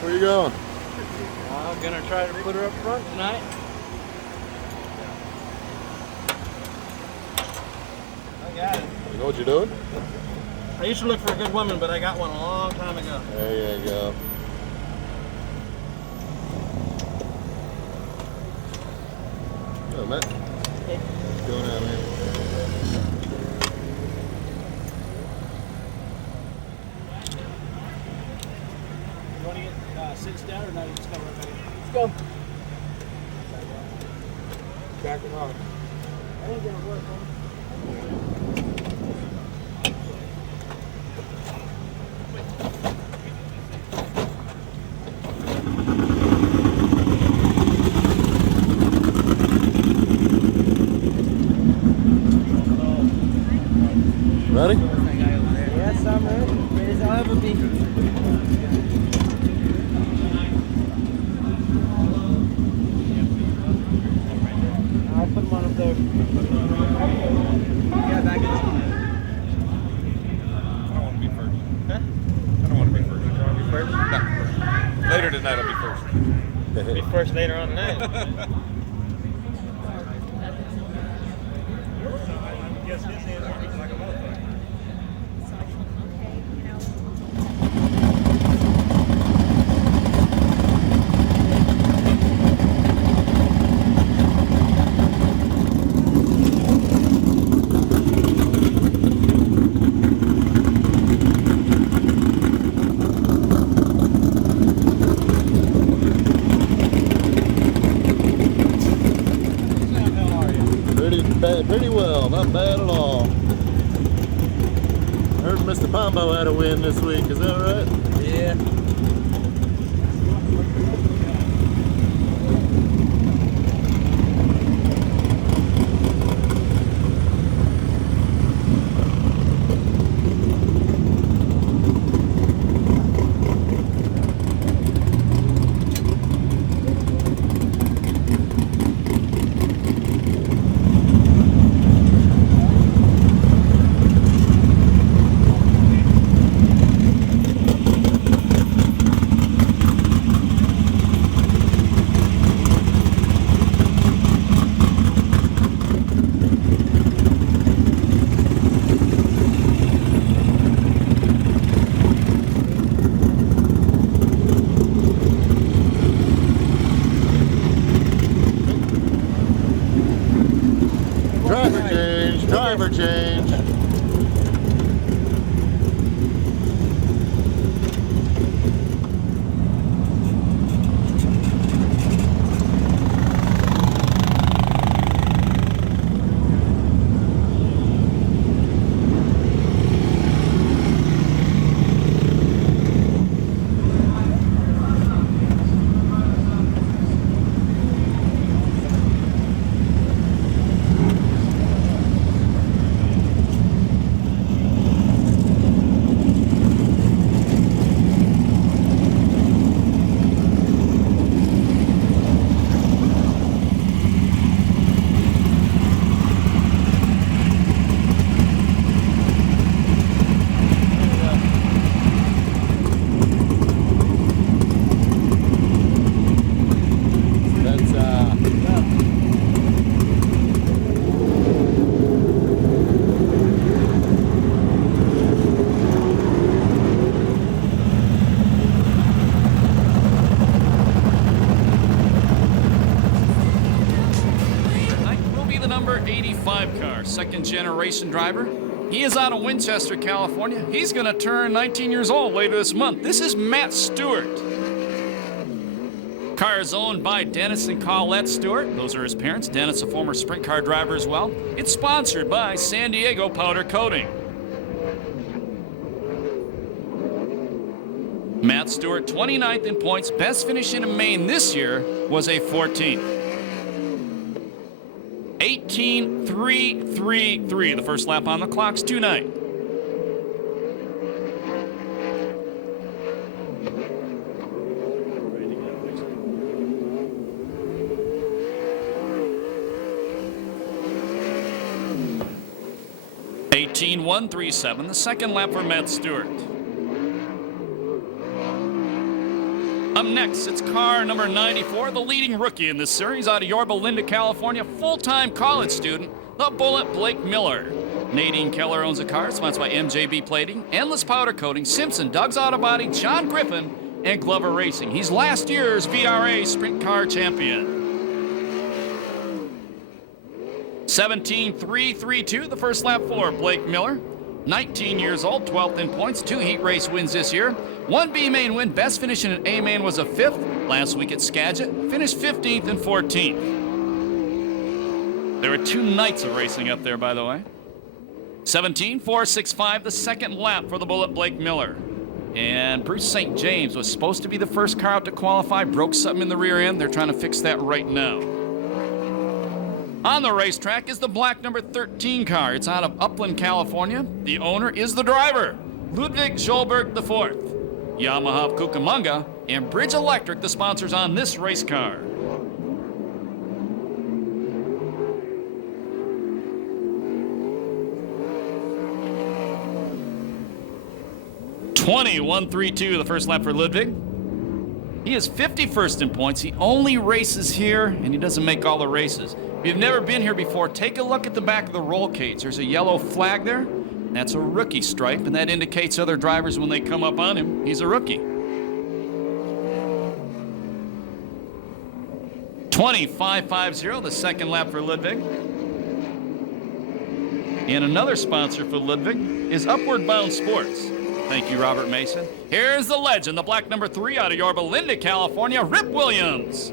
Where you going? I'm gonna try to put her up front tonight. I got it. You know what you're doing? I used to look for a good woman, but I got one a long time ago. There you go. Hello, Matt. Hey. What's going on, man? You want to get sits down or no? You just go right back. Let's go. Back it off. That ain't gonna work, huh? Ready? Yes, I'm ready. Ready as I'll ever be. I'll put them on up there. Yeah, back in. I don't want to be first. Huh? I don't want to be first. You want to be first? No. Later tonight, I'll be first. Be first later on tonight. Yes, his hands are reaching like a motherfucker. Pretty well, not bad at all. Heard Mr. Pombo had a win this week, is that right? Yeah. Driver change. Number 85 car, second generation driver. He is out of Winchester, California. He's going to turn 19 years old later this month. This is Matt Stewart. Car is owned by Dennis and Colette Stewart. Those are his parents. Dennis, a former sprint car driver as well. It's sponsored by San Diego Powder Coating. Matt Stewart, 29th in points. Best finish in Maine this year was a 14th. 18.333. The first lap on the clock's 2:09. The second lap for Matt Stewart. Up next, it's car number 94, the leading rookie in this series out of Yorba Linda, California, full-time college student, the Bullet Blake Miller. Nadine Keller owns the car, sponsored by MJB Plating, Endless Powder Coating, Simpson, Doug's Auto Body, John Griffin, and Glover Racing. He's last year's VRA Sprint Car Champion. 17.332, the first lap for Blake Miller. 19 years old, 12th in points, 2 heat race wins this year. 1 B main win, best finish in an A main was a 5th. Last week at Skagit, finished 15th and 14th. There were 2 nights of racing up there, by the way. 17.465, the second lap for the Bullet Blake Miller. And Bruce St. James was supposed to be the first car out to qualify, broke something in the rear end. They're trying to fix that right now. On the racetrack is the black number 13 car. It's out of Upland, California. The owner is the driver, Ludwig Schulberg IV. Yamaha of Cucamonga and Bridge Electric, the sponsors on this race car. .21.32, the first lap for Ludwig. He is 51st in points. He only races here, and he doesn't make all the races. If you've never been here before, take a look at the back of the roll cage. There's a yellow flag there. That's a rookie stripe, and that indicates other drivers when they come up on him, he's a rookie. 25.50, the second lap for Ludwig. And another sponsor for Ludwig is Upward Bound Sports. Thank you, Robert Mason. Here's the legend, the black number 3 out of Yorba Linda, California, Rip Williams.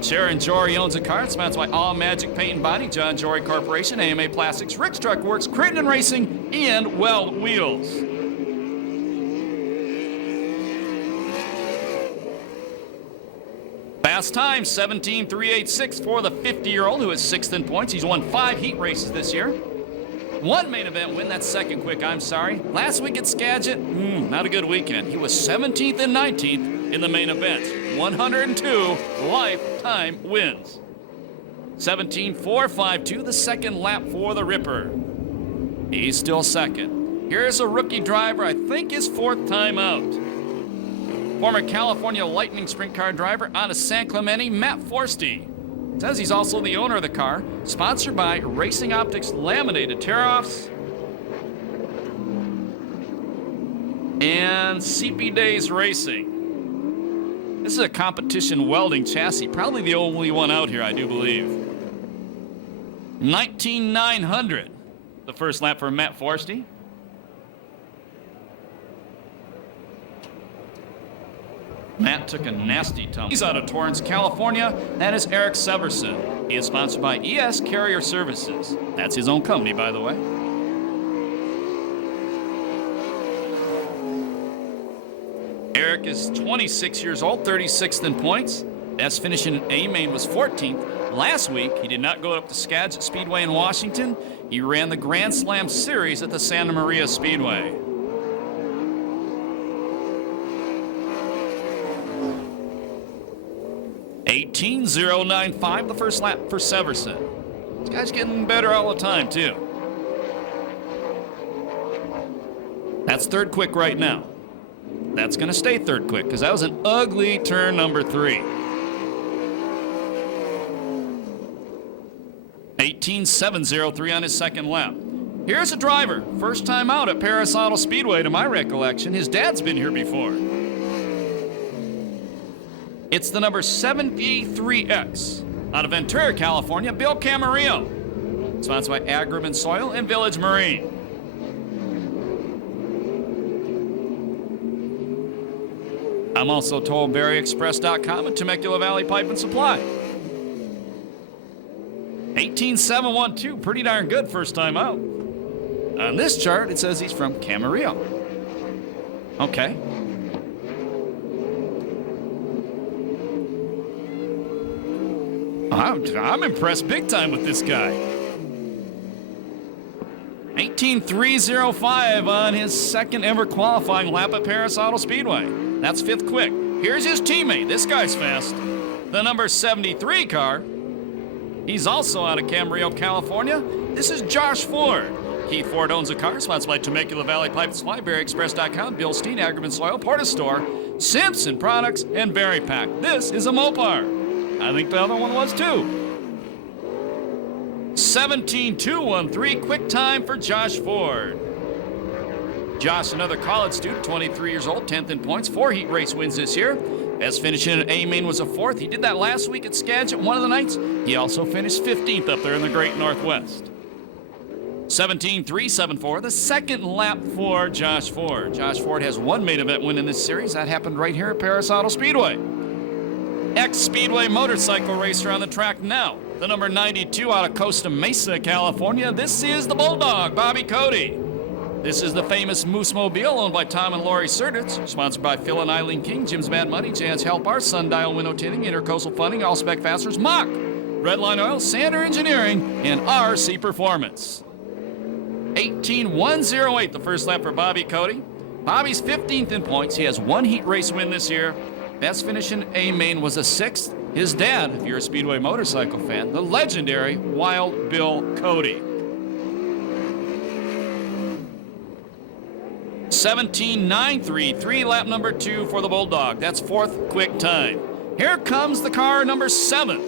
Sharon Jory owns a car. It's sponsored by All Magic Paint and Body, John Jory Corporation, AMA Plastics, Rick's Truck Works, Crittenden Racing, and Weld Wheels. Fast time, 17.386 for the 50-year-old who is 6th in points. He's won 5 heat races this year. 1 main event win, that's second quick, I'm sorry. Last week at Skagit, not a good weekend. He was 17th and 19th in the main event. 102 lifetime wins. 17.452, the second lap for the Ripper. He's still second. Here's a rookie driver, I think his 4th time out. Former California Lightning Sprint Car driver out of San Clemente, Matt Forsty. Says he's also the owner of the car, sponsored by Racing Optics Laminated Tear-Offs and CP Days Racing. This is a competition welding chassis, probably the only one out here, I do believe. 19,900, the first lap for Matt Forsty. Matt took a nasty tumble. He's out of Torrance, California. That is Eric Severson. He is sponsored by ES Carrier Services. That's his own company, by the way. Eric is 26 years old, 36th in points. Best finish in an A main was 14th. Last week, he did not go up to Skagit Speedway in Washington. He ran the Grand Slam Series at the Santa Maria Speedway. .18.095, the first lap for Severson. This guy's getting better all the time, too. That's third quick right now. That's going to stay third quick, because that was an ugly turn number 3. 18.703 on his second lap. Here's a driver, first time out at Perris Auto Speedway to my recollection. His dad's been here before. It's the number 73X out of Ventura, California, Bill Camarillo. Sponsored by Agribin Soil and Village Marine. I'm also told BerryExpress.com and Temecula Valley Pipe and Supply. 18.712, pretty darn good first time out. On this chart, it says he's from Camarillo. Okay. I'm impressed big time with this guy. 18.305 on his second ever qualifying lap at Perris Auto Speedway. That's 5th quick. Here's his teammate. This guy's fast. The number 73 car. He's also out of Camarillo, California. This is Josh Ford. Keith Ford owns a car, sponsored by Temecula Valley Pipe Supply, BerryExpress.com, Bill Steen, Agribin Soil, Porta Store, Simpson Products, and Berry Pack. This is a Mopar. I think the other one was too. 17.213, quick time for Josh Ford. Josh, another college student, 23 years old, 10th in points, 4 heat race wins this year. Best finish in an A main was a 4th. He did that last week at Skagit one of the nights. He also finished 15th up there in the Great Northwest. 17.374, the second lap for Josh Ford. Josh Ford has 1 main event win in this series. That happened right here at Perris Auto Speedway. Speedway motorcycle racer on the track now. The number 92 out of Costa Mesa, California. This is the Bulldog, Bobby Cody. This is the famous Moose Mobile, owned by Tom and Lori Sertitz, sponsored by Phil and Eileen King, Jim's Mad Money, Jan's Help Bar, Sundial Window Tinting, Intercoastal Funding, All Spec Fasteners, Mock, Redline Oil, Sander Engineering, and RC Performance. 18.108, the first lap for Bobby Cody. Bobby's 15th in points. He has 1 heat race win this year. Best finish in A main was a 6th. His dad, if you're a Speedway motorcycle fan, the legendary Wild Bill Cody. 17.933, lap number 2 for the Bulldog. That's 4th quick time. Here comes the car number 7.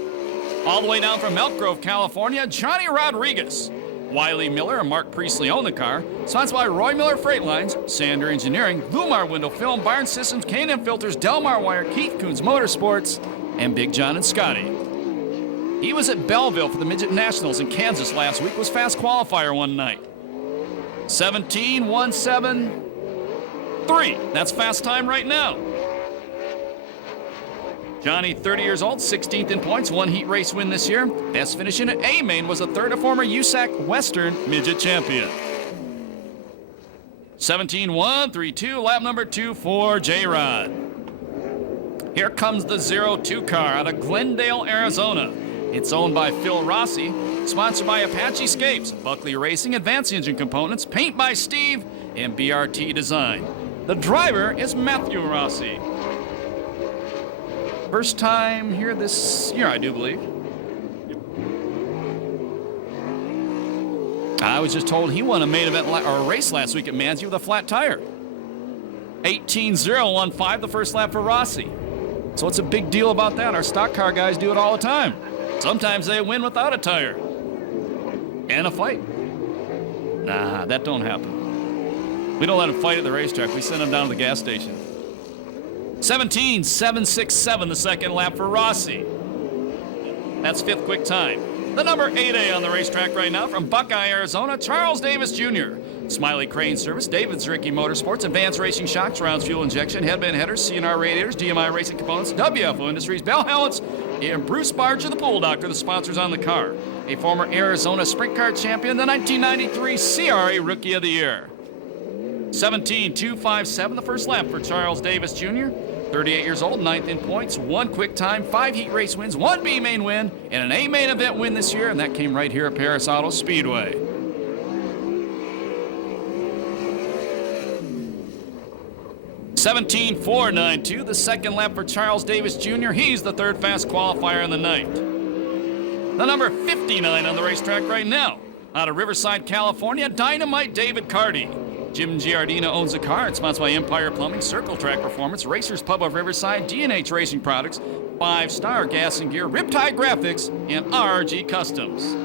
All the way down from Elk Grove, California, Johnny Rodriguez. Wiley Miller and Mark Priestley own the car. Sponsored by Roy Miller Freight Lines, Sander Engineering, Lumar Window Film, Barn Systems, K&M Filters, Delmar Wire, Keith Coons Motorsports, and Big John and Scotty. He was at Belleville for the Midget Nationals in Kansas last week, was fast qualifier one night. 17.173. That's fast time right now. Johnny, 30 years old, 16th in points, 1 heat race win this year. Best finish in an A main was a 3rd, a former USAC Western Midget champion. 17.132, lap number 2 for J-Rod. Here comes the 02 car out of Glendale, Arizona. It's owned by Phil Rossi, sponsored by Apache Scapes, Buckley Racing, Advanced Engine Components, Paint by Steve, and BRT Design. The driver is Matthew Rossi. First time here this year, I do believe. I was just told he won a main event or a race last week at Manzi with a flat tire. 18.015, the first lap for Rossi. So what's a big deal about that? Our stock car guys do it all the time. Sometimes they win without a tire. And a fight. Nah, that don't happen. We don't let them fight at the racetrack. We send them down to the gas station. 17.767, the second lap for Rossi. That's 5th quick time. The number 8A on the racetrack right now from Buckeye, Arizona, Charles Davis Jr. Smiley Crane Service, David's Ricky Motorsports, Advanced Racing Shocks, Rounds Fuel Injection, Headband Headers, CNR Radiators, DMI Racing Components, WFO Industries, Bell Helmets, and Bruce Barger, the Pool Doctor, the sponsors on the car. A former Arizona Sprint Car Champion, the 1993 CRA Rookie of the Year. 17.257, the first lap for Charles Davis Jr., 38 years old, 9th in points, 1 quick time, 5 heat race wins, 1 B main win, and an A main event win this year, and that came right here at Perris Auto Speedway. (17.492), the second lap for Charles Davis Jr. He's the 3rd fast qualifier in the night. The number 59 on the racetrack right now, out of Riverside, California, Dynamite David Carty. Jim Giardina owns the car. It's sponsored by Empire Plumbing, Circle Track Performance, Racers Pub of Riverside, D&H Racing Products, 5 Star Gas and Gear, Riptide Graphics, and RG Customs.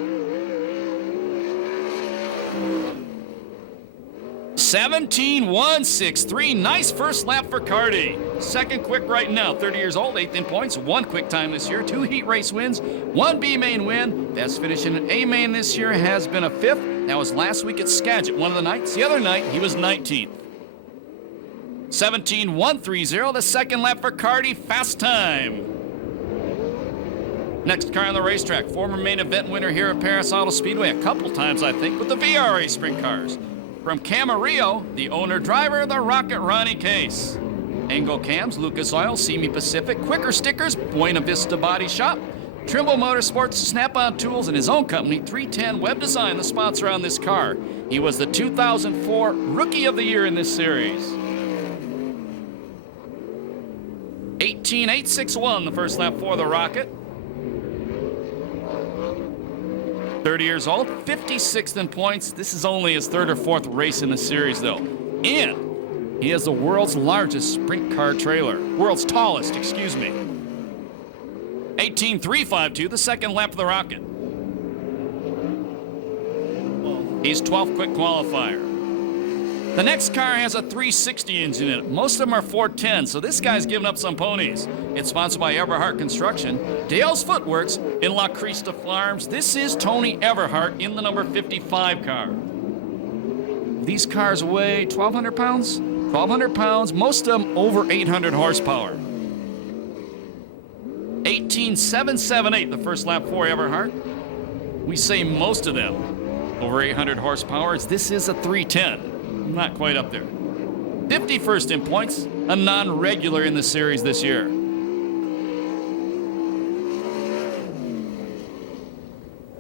17.163, nice first lap for Carty. Second quick right now, 30 years old, 8th in points, 1 quick time this year, 2 heat race wins, 1 B main win. Best finish in an A main this year has been a 5th. That was last week at Skagit, one of the nights. The other night, he was 19th. 17.130, the second lap for Carty, fast time. Next car on the racetrack, former main event winner here at Perris Auto Speedway a couple times, I think, with the VRA sprint cars. From Camarillo, the owner-driver, the Rocket Ronnie Case. Angle Cams, Lucas Oil, Semi Pacific, Quicker Stickers, Buena Vista Body Shop, Trimble Motorsports, Snap-on Tools, and his own company, 310 Web Design, the sponsor on this car. He was the 2004 Rookie of the Year in this series. 18.861, the first lap for the Rocket. 30 years old, 56th in points. This is only his 3rd or 4th race in the series, though. And He has the world's largest sprint car trailer. World's tallest, excuse me. 18.352, the second lap of the Rocket. He's 12th quick qualifier. The next car has a 360 engine in it. Most of them are 410, so this guy's giving up some ponies. It's sponsored by Everhart Construction, Dale's Footworks, in La Crista Farms. This is Tony Everhart in the number 55 car. These cars weigh 1,200 pounds? 1,200 pounds, most of them over 800 horsepower. 18.778, the first lap for Everhart. We say most of them over 800 horsepower. This is a 310. Not quite up there. 51st in points, a non-regular in the series this year.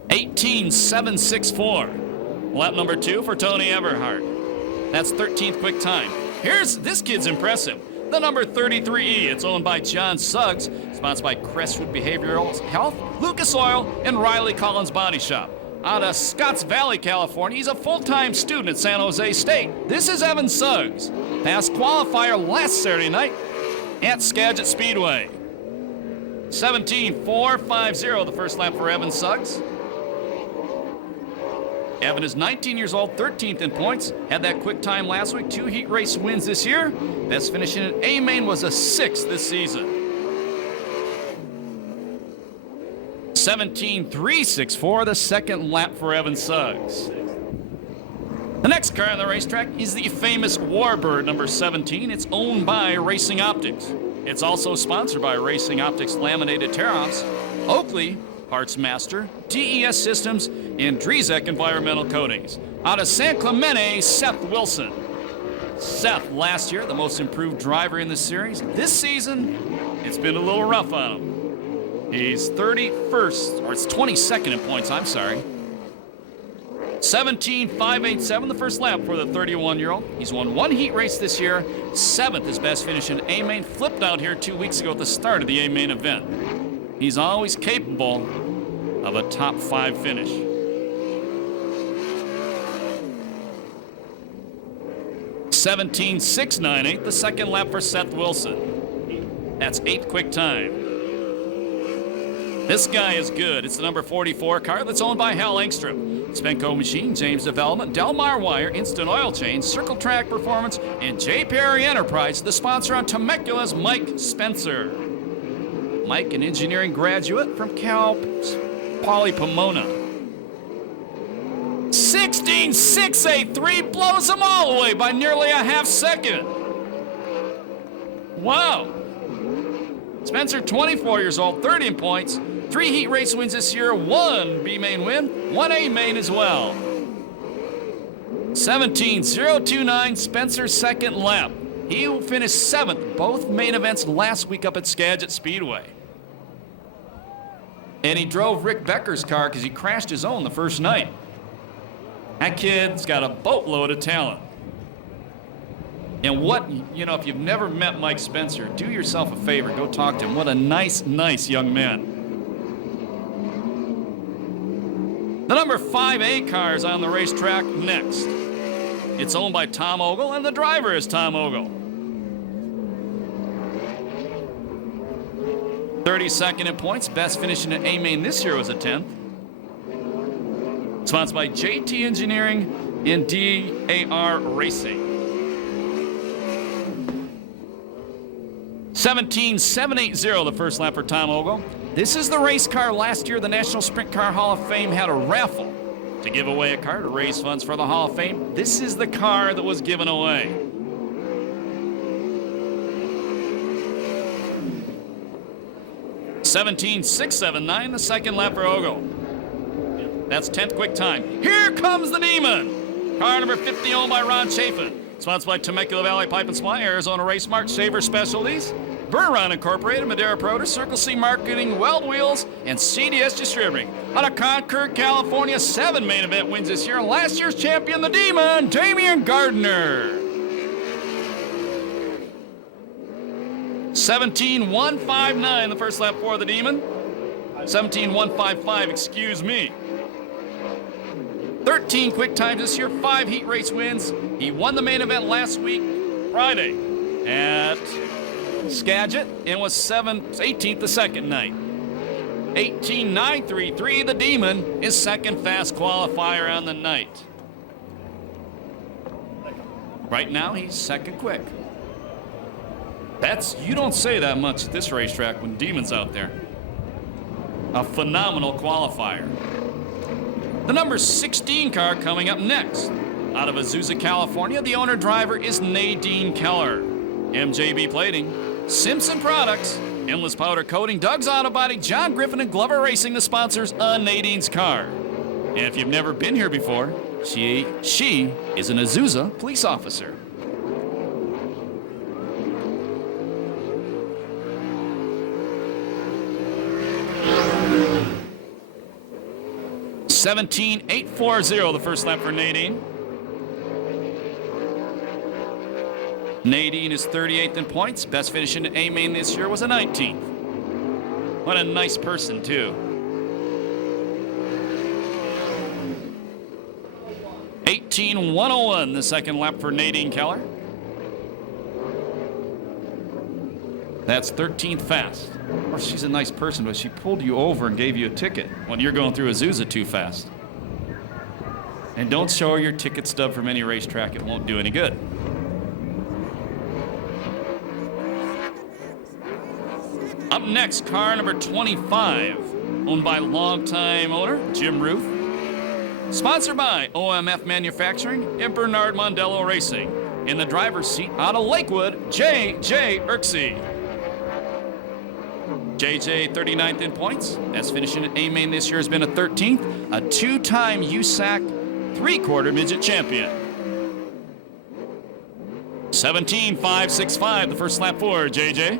(18.764). Lap number 2 for Tony Everhart. That's 13th quick time. This kid's impressive. The number 33E. It's owned by John Suggs, sponsored by Crestwood Behavioral Health, Lucas Oil, and Riley Collins Body Shop. Out of Scotts Valley, California, he's a full-time student at San Jose State. This is Evan Suggs. Passed qualifier last Saturday night at Skagit Speedway. 17.450, the first lap for Evan Suggs. Evan is 19 years old, 13th in points. Had that quick time last week, 2 heat race wins this year. Best finishing in A-Main was a 6th this season. 17.364, the second lap for Evan Suggs. The next car on the racetrack is the famous Warbird number 17. It's owned by Racing Optics. It's also sponsored by Racing Optics Laminated Tear-Offs, Oakley, Parts Master, DES Systems, and Drizek Environmental Coatings. Out of San Clemente, Seth Wilson. Seth, last year, the most improved driver in the series. This season, it's been a little rough on him. He's 31st, or it's 22nd in points, I'm sorry. 17.587, the first lap for the 31-year-old. He's won 1 heat race this year. 7th, his best finish in A-Main. Flipped out here 2 weeks ago at the start of the A-Main event. He's always capable of a top 5 finish. (17.698), the second lap for Seth Wilson. That's 8th quick time. This guy is good. It's the number 44 car that's owned by Hal Engstrom. Spenco Machine, James Development, Delmar Wire, Instant Oil Change, Circle Track Performance, and J. Perry Enterprise, the sponsor on Temecula's Mike Spencer. Mike, an engineering graduate from Cal Poly Pomona. 16.683, blows them all away by nearly a half second. Wow. Spencer, 24 years old, 30 in points, 3 heat race wins this year, 1 B-Main win, 1 A-Main as well. 17.029, Spencer's second lap. He finished 7th, both main events last week up at Skagit Speedway. And he drove Rick Becker's car because he crashed his own the first night. That kid's got a boatload of talent. And if you've never met Mike Spencer, do yourself a favor, go talk to him. What a nice, nice young man. The number 5A car is on the racetrack next. It's owned by Tom Ogle, and the driver is Tom Ogle. 32nd in points, best finishing at A-Main this year was a 10th. Sponsored by JT Engineering and DAR Racing. 17.780, the first lap for Tom Ogle. This is the race car. Last year, the National Sprint Car Hall of Fame had a raffle to give away a car to raise funds for the Hall of Fame. This is the car that was given away. (17.679), the second lap for Ogle. That's 10th quick time. Here comes the Demon. Car number 50, owned by Ron Chafin. Sponsored by Temecula Valley Pipe and Supply, Arizona Race Mart, Shaver Specialties, Burron Incorporated, Madera Produce, Circle C Marketing, Weld Wheels, and CDS Distributing. Out of Concord, California, 7 main event wins this year. Last year's champion, the Demon, Damian Gardner. 17.159, the first lap for the Demon. 17.155, excuse me. 13 quick times this year, 5 heat race wins. He won the main event last week. Friday at Skagit and was 18th the second night. 18.933, the Demon is second fast qualifier on the night. Right now, he's second quick. You don't say that much at this racetrack when Demon's out there. A phenomenal qualifier. The number 16 car coming up next. Out of Azusa, California, the owner-driver is Nadine Keller. MJB Plating, Simpson Products, Endless Powder Coating, Doug's Auto Body, John Griffin, and Glover Racing, the sponsors on Nadine's car. And if you've never been here before, she is an Azusa police officer. $17,840 the first lap for Nadine. Nadine is 38th in points. Best finish in A-Main this year was a 19th. What a nice person, too. 18.101 the second lap for Nadine Keller. That's 13th fast. Of course, she's a nice person, but she pulled you over and gave you a ticket when you're going through Azusa too fast. And don't show her your ticket stub from any racetrack. It won't do any good. Up next, car number 25, owned by longtime owner Jim Ruth. Sponsored by OMF Manufacturing and Bernard Mondello Racing. In the driver's seat out of Lakewood, J.J. Irksey. JJ 39th in points. That's finishing at A-Main this year has been a 13th. A two-time USAC three-quarter midget champion. 17.565 the first lap for JJ.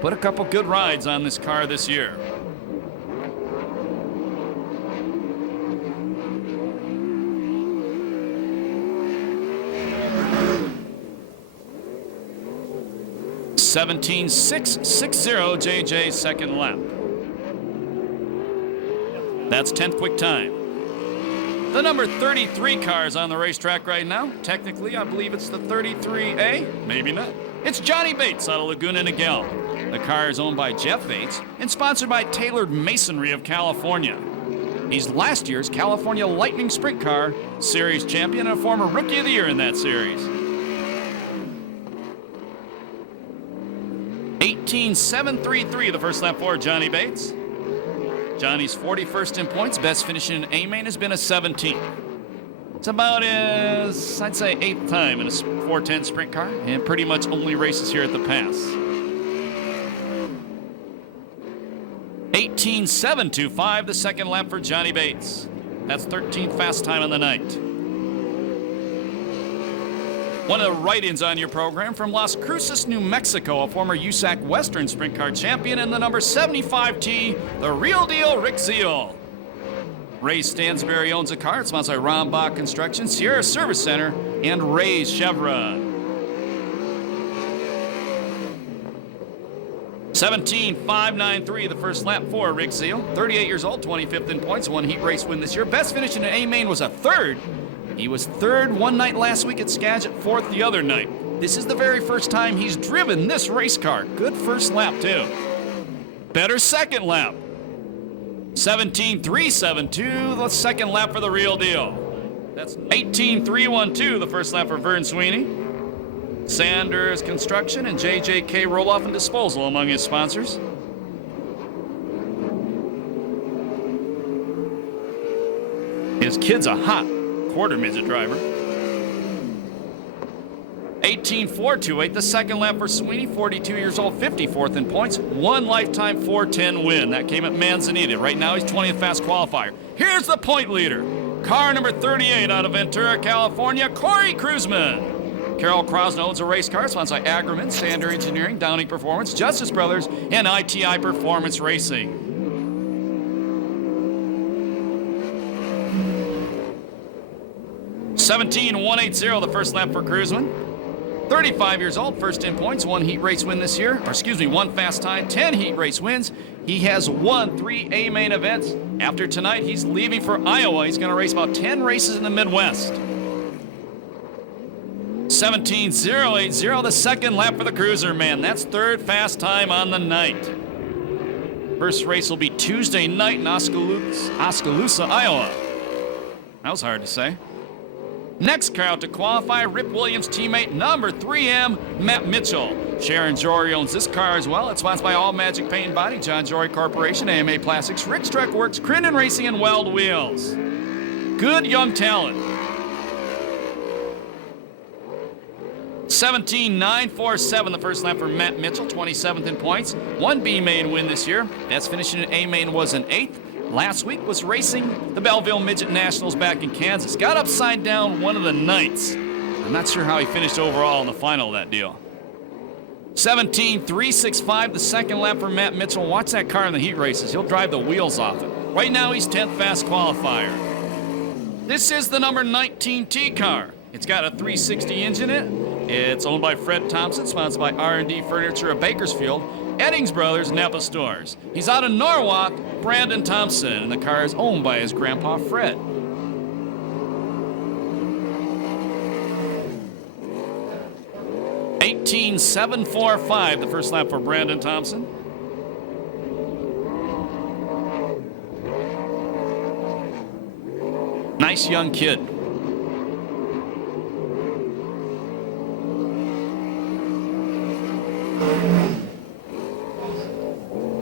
Put a couple good rides on this car this year. $17,660 JJ second lap. That's 10th quick time. The number 33 car is on the racetrack right now. Technically, I believe it's the 33A. Maybe not. It's Johnny Bates out of Laguna Niguel. The car is owned by Jeff Bates and sponsored by Tailored Masonry of California. He's last year's California Lightning Sprint Car Series champion and a former Rookie of the Year in that series. 18.733 the first lap for Johnny Bates. Johnny's 41st in points. Best finish in A-Main has been a 17th. It's about his, I'd say, 8th time in a 410 sprint car, and pretty much only races here at the Pass. 18.725 the second lap for Johnny Bates. That's 13th fast time on the night. One of the write-ins on your program from Las Cruces, New Mexico, a former USAC Western Sprint Car champion, and the number 75T, the real deal, Rick Zeal. Ray Stansberry owns a car. It's sponsored by Rombach Construction, Sierra Service Center, and Ray's Chevron. 17.593 the first lap for Rick Zeal. 38 years old, 25th in points, one heat race win this year. Best finish in A-Main was a third. He was third one night last week at Skagit, fourth the other night. This is the very first time he's driven this race car. Good first lap, too. Better second lap. 17.372, the second lap for the real deal. That's 18.312, the first lap for Vern Sweeney. Sanders Construction and JJK Roll-Off and Disposal among his sponsors. His kid's a hot quarter midget driver. 18.428, the second lap for Sweeney, 42 years old, 54th in points, one lifetime 410 win. That came at Manzanita. Right now he's 20th fast qualifier. Here's the point leader. Car number 38 out of Ventura, California, Corey Cruzman. Carol Krosno owns a race car sponsored by Agriman, Sander Engineering, Downing Performance, Justice Brothers, and ITI Performance Racing. 17.180 the first lap for Cruzman. 35 years old, first in points, one heat race win this year. Or excuse me, one fast time, 10 heat race wins. He has won 3 A-Main events. After tonight, he's leaving for Iowa. He's going to race about 10 races in the Midwest. 17.080, the second lap for the Cruiser Man. That's third fast time on the night. First race will be Tuesday night in Oskaloosa, Iowa. That was hard to say. Next car out to qualify, Rip Williams' teammate number 3M, Matt Mitchell. Sharon Jory owns this car as well. It's sponsored by All Magic Paint and Body, John Jory Corporation, AMA Plastics, Rick's Truck Works, Crittenden Racing, and Weld Wheels. Good young talent. 17.947, the first lap for Matt Mitchell, 27th in points. 1B main win this year. That's finishing in A main was an 8th. Last week was racing the Belleville Midget Nationals back in Kansas. Got upside down one of the nights. I'm not sure how he finished overall in the final of that deal. 17.365, the second lap for Matt Mitchell. Watch that car in the heat races. He'll drive the wheels off it. Right now he's 10th fast qualifier. This is the number 19T car. It's got a 360 engine in it. It's owned by Fred Thompson, sponsored by R&D Furniture of Bakersfield, Eddings Brothers, Napa Stores. He's out of Norwalk, Brandon Thompson, and the car is owned by his grandpa, Fred. $18.745, the first lap for Brandon Thompson. Nice young kid.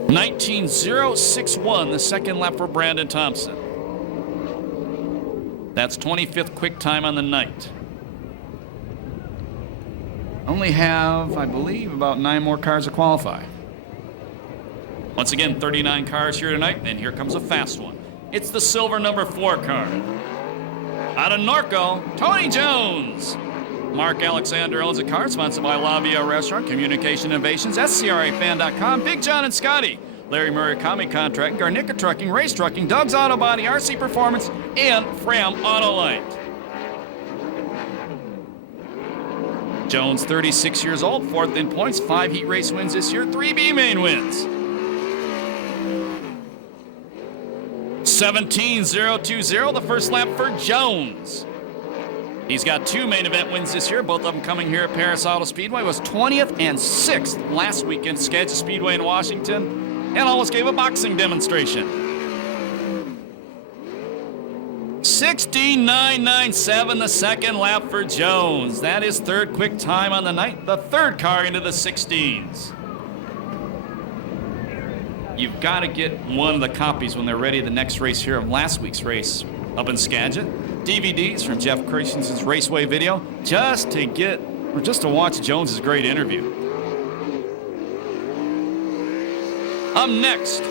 $19.061, the second lap for Brandon Thompson. That's 25th quick time on the night. Only have, I believe, about 9 more cars to qualify. Once again, 39 cars here tonight, and here comes a fast one. It's the silver number 4 car. Out of Norco, Tony Jones. Mark Alexander owns a car, sponsored by La Via Restaurant, Communication Innovations, SCRAFan.com, Big John and Scotty, Larry Murakami Contract, Garnica Trucking, Race Trucking, Doug's Auto Body, RC Performance, and Fram Autolite. Jones, 36 years old, 4th in points, 5 heat race wins this year, 3 B main wins. 17.020, the first lap for Jones. He's got 2 main event wins this year, both of them coming here at Perris Auto Speedway. Was 20th and 6th last weekend, Skagit Speedway in Washington, and almost gave a boxing demonstration. 16.997, the second lap for Jones. That is third quick time on the night, the third car into the 16s. You've got to get one of the copies when they're ready the next race here of last week's race up in Skagit. DVDs from Jeff Christensen's Raceway video, just to watch Jones's great interview. Up next,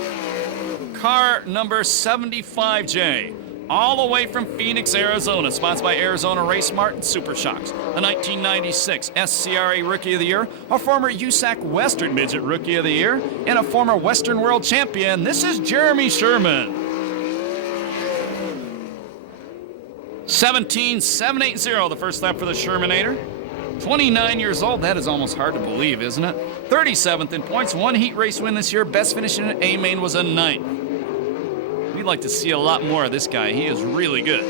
car number 75J, all the way from Phoenix, Arizona, sponsored by Arizona Race Mart and Super Shocks. A 1996 SCRA Rookie of the Year, a former USAC Western Midget Rookie of the Year, and a former Western World Champion. This is Jeremy Sherman. 17.780, the first lap for the Shermanator. 29 years old, that is almost hard to believe, isn't it? 37th in points, 1 heat race win this year. Best finish in A main was a 9th. We'd like to see a lot more of this guy. He is really good.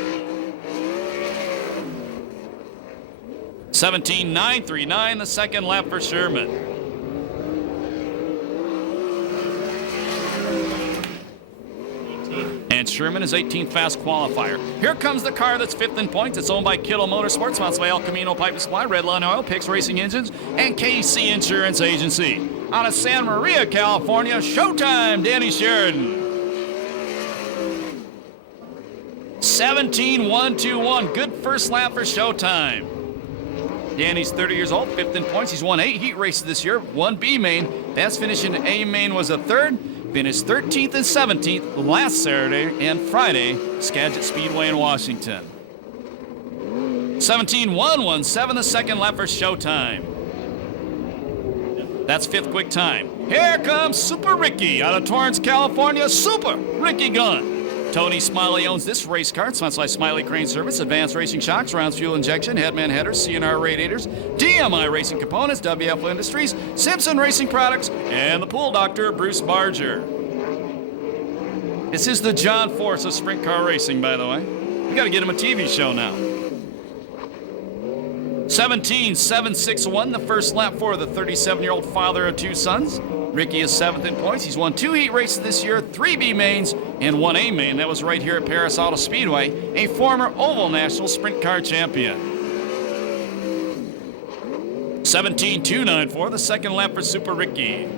17.939, the second lap for Sherman. And Sherman is 18th fast qualifier. Here comes the car that's 5th in points. It's owned by Kittle Motorsports, sponsored by El Camino Pipe and Supply, Redline Oil, Pix Racing Engines, and KC Insurance Agency. Out of San Maria, California, Showtime, Danny Sheridan. 17.121, good first lap for Showtime. Danny's 30 years old, 5th in points. He's won 8 heat races this year, 1 B main. That's finishing in A main was a 3rd. Finished 13th and 17th last Saturday and Friday, Skagit Speedway in Washington. 17.117, the second lap for Showtime. That's 5th quick time. Here comes Super Ricky out of Torrance, California. Super Ricky Gunn. Tony Smiley owns this race car. It's sponsored by Smiley Crane Service, Advanced Racing Shocks, Rounds Fuel Injection, Headman Headers, CNR Radiators, DMI Racing Components, WF Industries, Simpson Racing Products, and the Pool Doctor, Bruce Barger. This is the John Force of sprint car racing, by the way. We got to get him a TV show now. 17.761, the first lap for the 37-year-old father of 2 sons. Ricky is 7th in points. He's won 2 heat races this year, 3 B mains, and 1 A main. That was right here at Perris Auto Speedway, a former Oval National Sprint Car champion. 17.294, the second lap for Super Ricky.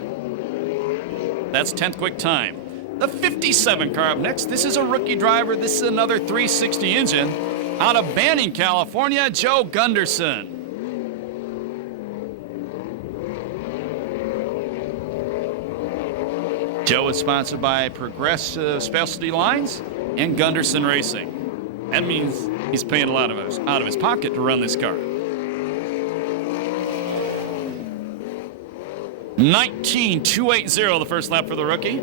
That's 10th quick time. The 57 car up next. This is a rookie driver. This is another 360 engine out of Banning, California, Joe Gunderson. Joe is sponsored by Progressive Specialty Lines and Gunderson Racing. That means he's paying a lot out of his pocket to run this car. 19.280, the first lap for the rookie.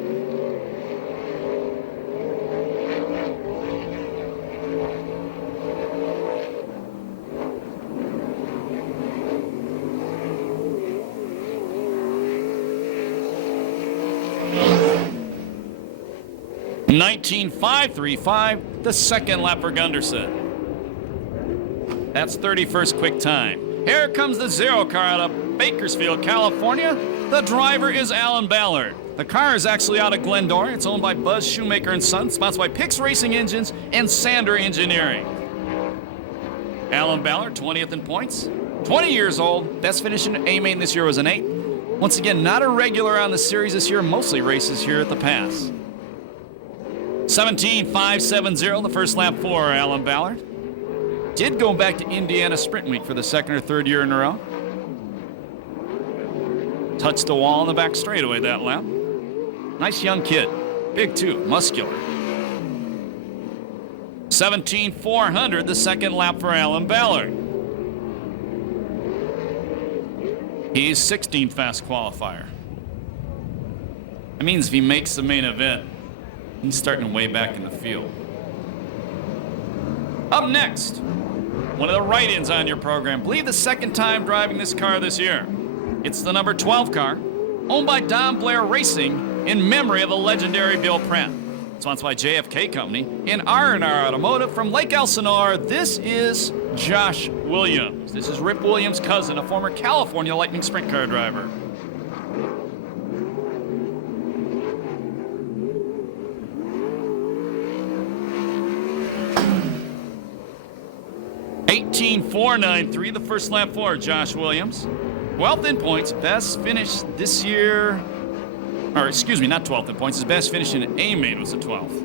$19.535, the second lap for Gunderson. That's 31st quick time. Here comes the 0 car out of Bakersfield, California. The driver is Alan Ballard. The car is actually out of Glendora. It's owned by Buzz Shoemaker and Sons, sponsored by Pix Racing Engines and Sander Engineering. Alan Ballard, 20th in points. 20 years old. Best finish in A main this year was an 8. Once again, not a regular on the series this year, mostly races here at the Pass. 17.570, the first lap for Alan Ballard. Did go back to Indiana Sprint Week for the 2nd or 3rd year in a row. Touched the wall in the back straightaway that lap. Nice young kid. Big too, muscular. 17.400, the second lap for Alan Ballard. He's 16th fast qualifier. That means if he makes the main event, he's starting way back in the field. Up next, one of the write-ins on your program. Believe the second time driving this car this year. It's the number 12 car, owned by Don Blair Racing in memory of the legendary Bill Pratt. Sponsored by JFK Company and R&R Automotive from Lake Elsinore. This is Josh Williams. This is Rip Williams' cousin, a former California Lightning Sprint Car driver. $18.493, the first lap for Josh Williams. 12th in points, best finish this year, or excuse me, not 12th in points, his best finish in A main was a 12th.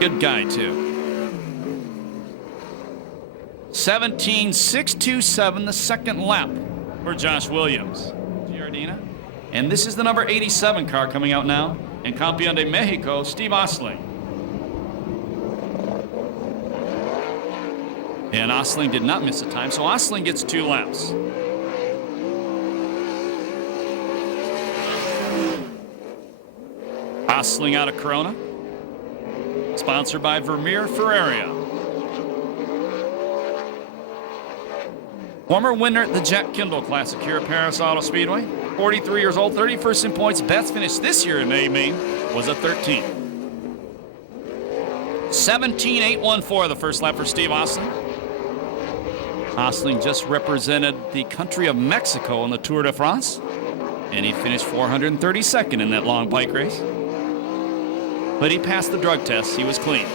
Good guy, too. 17.627, the second lap for Josh Williams. Giardina. And this is the number 87 car coming out now in Campeón de Mexico, Steve Osling. And Osling did not miss a time, so Osling gets 2 laps. Osling out of Corona. Sponsored by Vermeer Ferraria. Former winner at the Jack Kindle Classic here at Perris Auto Speedway. 43 years old, 31st in points. Best finish this year in A main was a 13th. 17.814, the first lap for Steve Osling. Osling just represented the country of Mexico in the Tour de France, and he finished 432nd in that long bike race. But he passed the drug test. He was clean.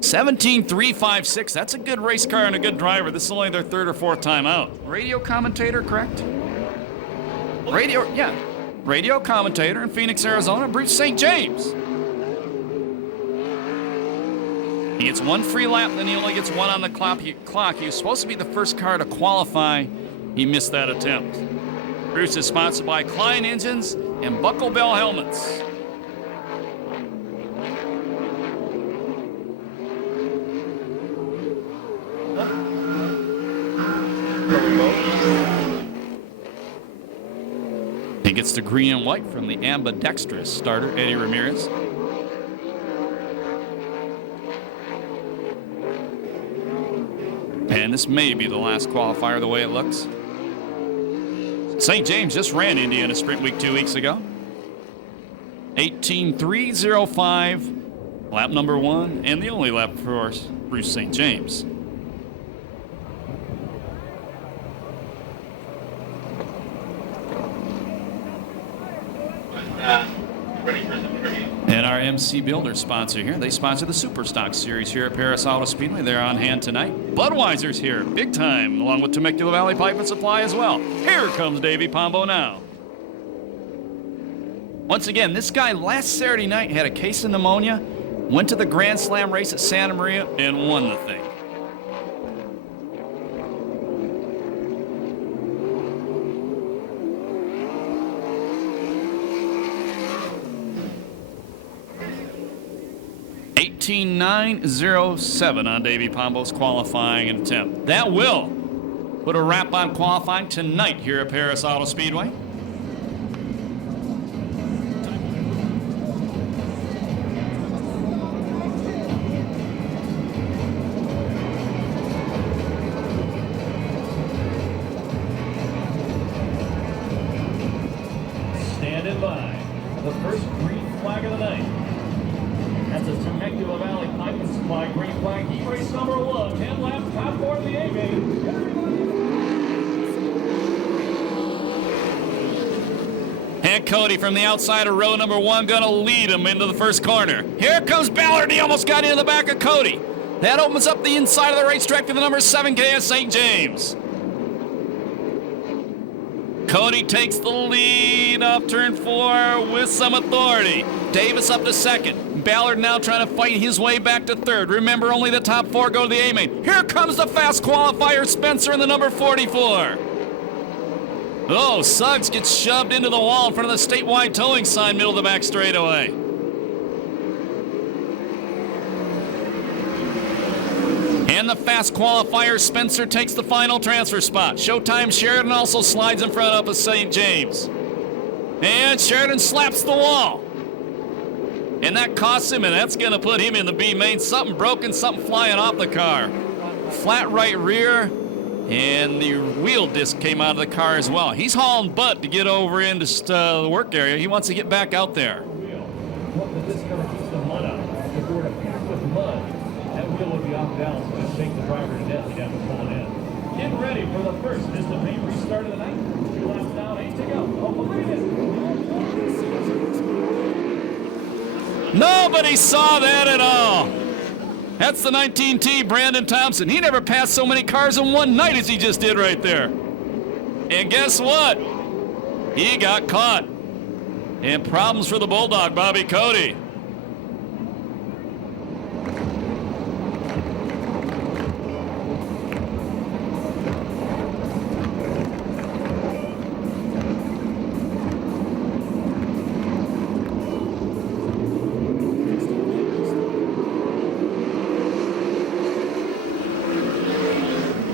17.356. That's a good race car and a good driver. This is only their 3rd or 4th time out. Radio commentator, correct? Radio commentator in Phoenix, Arizona, Bruce St. James. He gets 1 free lap, then he only gets 1 on the clock. He was supposed to be the first car to qualify. He missed that attempt. Bruce is sponsored by Klein Engines and Buckle Bell Helmets. He gets the green and white from the ambidextrous starter, Eddie Ramirez. And this may be the last qualifier the way it looks. St. James just ran Indiana Sprint Week 2 weeks ago. 18.305, Lap number 1 and the only lap for Bruce St. James. Ready for the tribute. And our MC Builder sponsor here. They sponsor the Superstock Series here at Perris Auto Speedway. They're on hand tonight. Budweiser's here, big time, along with Temecula Valley Pipe and Supply as well. Here comes Davey Pombo now. Once again, this guy last Saturday night had a case of pneumonia, went to the Grand Slam race at Santa Maria, and won the thing. .907 on Davey Pombo's qualifying attempt. That will put a wrap on qualifying tonight here at Perris Auto Speedway. Standing by the first green flag of the night. That's a Temecula Valley Pipe and Supply green flag. Heat race number 1, 10 laps, top 4 of the A main. And Cody from the outside of row number 1 gonna lead him into the first corner. Here comes Ballard. He almost got into the back of Cody. That opens up the inside of the racetrack for the number 7 KS St. James. Cody takes the lead off turn 4 with some authority. Davis up to second. Ballard now trying to fight his way back to third. Remember, only the top 4 go to the A main. Here comes the fast qualifier, Spencer in the number 44. Oh, Suggs gets shoved into the wall in front of the statewide towing sign, middle of the back straightaway. And the fast qualifier, Spencer takes the final transfer spot. Showtime Sheridan also slides in front of St. James. And Sheridan slaps the wall. And that costs him, and that's going to put him in the B main. Something broken, something flying off the car. Flat right rear, and the wheel disc came out of the car as well. He's hauling butt to get over into the work area. He wants to get back out there. The disc cover keeps the mud out. If we were to pack with mud, that wheel would be off balance and it'd shake the driver to death. He'd have to pull it in. Getting ready for the first Vista main restart of the night. 2 laps down, 8 to go. Oh, look at this. Nobody saw that at all. That's the 19T Brandon Thompson. He never passed so many cars in one night as he just did right there. And guess what? He got caught. And problems for the Bulldog, Bobby Cody.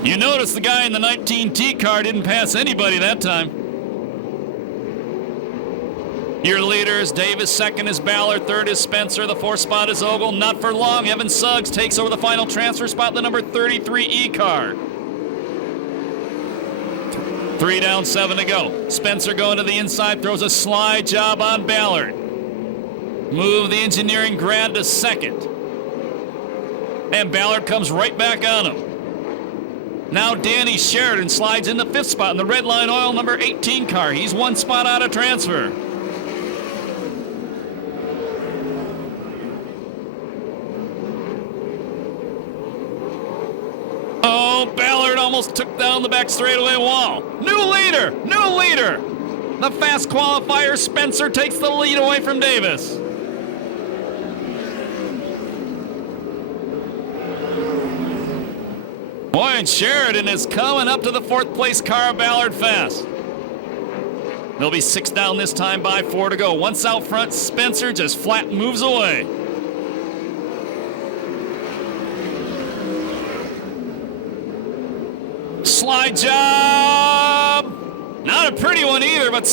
You notice the guy in the 19T car didn't pass anybody that time. Your leaders, Davis, second is Ballard, third is Spencer, the 4th spot is Ogle. Not for long, Evan Suggs takes over the final transfer spot, the number 33E car. 3 down, 7 to go. Spencer going to the inside, throws a slide job on Ballard. Move the engineering grad to second. And Ballard comes right back on him. Now Danny Sheridan slides in the 5th spot in the Red Line Oil number 18 car. He's 1 spot out of transfer. Oh, Ballard almost took down the back straightaway wall. New leader, new leader. The fast qualifier, Spencer takes the lead away from Davis. Boy, and Sheridan is coming up to the 4th place car, Ballard fast. They'll be 6 down this time by 4 to go. Once out front, Spencer just flat moves away. Slide job! Not a pretty one either, but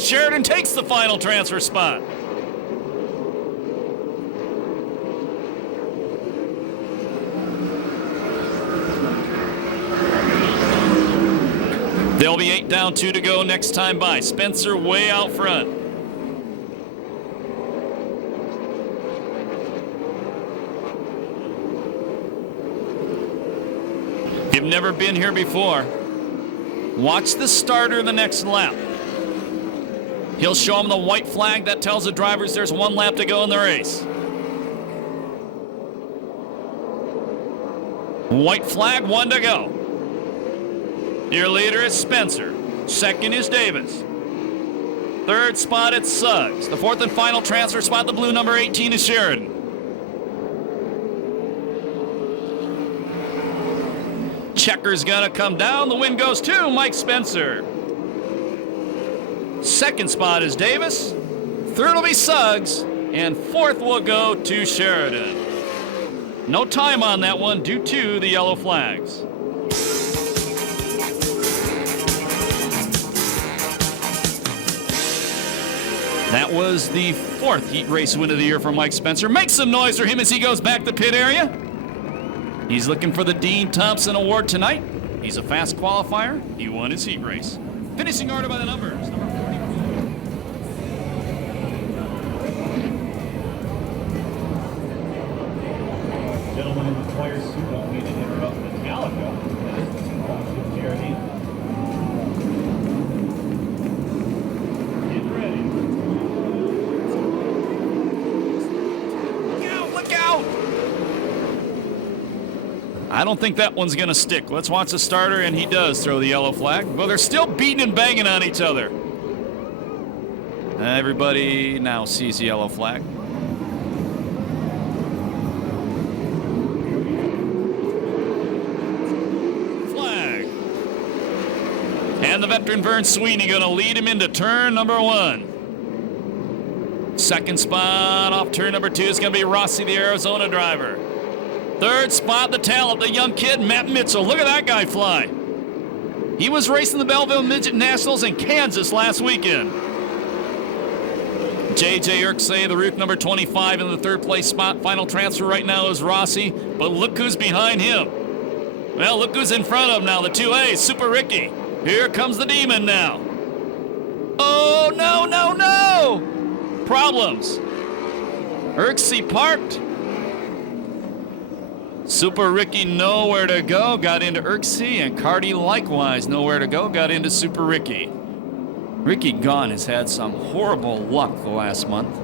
Sheridan takes the final transfer spot. There'll be 8 down, 2 to go next time by. Spencer way out front. never been here before. Watch the starter the next lap. He'll show him the white flag that tells the drivers there's 1 lap to go in the race. White flag, 1 to go. Your leader is Spencer. Second is Davis. Third spot, it's Suggs. The 4th and final transfer spot, the blue number 18 is Sheridan. Checker's gonna come down. The win goes to Mike Spencer. Second spot is Davis. Third will be Suggs. And 4th will go to Sheridan. No time on that one due to the yellow flags. That was the 4th heat race win of the year for Mike Spencer. Make some noise for him as he goes back to pit area. He's looking for the Dean Thompson Award tonight. He's a fast qualifier. He won his heat race. Finishing order by the numbers. Number 40. Gentlemen in the choir suit don't mean to interrupt Metallica. Get ready. Look out! I don't think that one's going to stick. Let's watch the starter, and he does throw the yellow flag. Well, they're still beating and banging on each other. Everybody now sees the yellow flag. Flag. And the veteran Vern Sweeney going to lead him into turn number 1. Second spot off turn number 2 is going to be Rossi, the Arizona driver. Third spot, the talent, the young kid, Matt Mitchell. Look at that guy fly. He was racing the Belleville Midget Nationals in Kansas last weekend. J.J. Urksay, the Rook number 25 in the 3rd place spot. Final transfer right now is Rossi, but look who's behind him. Well, look who's in front of him now, the 2A, Super Ricky. Here comes the Demon now. Oh, no, no, no! Problems. Urksay parked. Super Ricky nowhere to go, got into Urksay, and Cardi likewise nowhere to go, got into Super Ricky. Ricky Gahn has had some horrible luck the last month.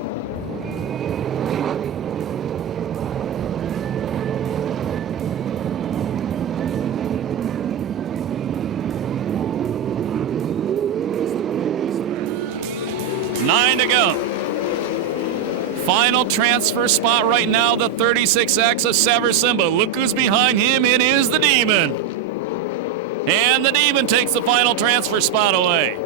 Nine to go. Final transfer spot right now, the 36X of Severson, but look who's behind him. It is the Demon. And the Demon takes the final transfer spot away.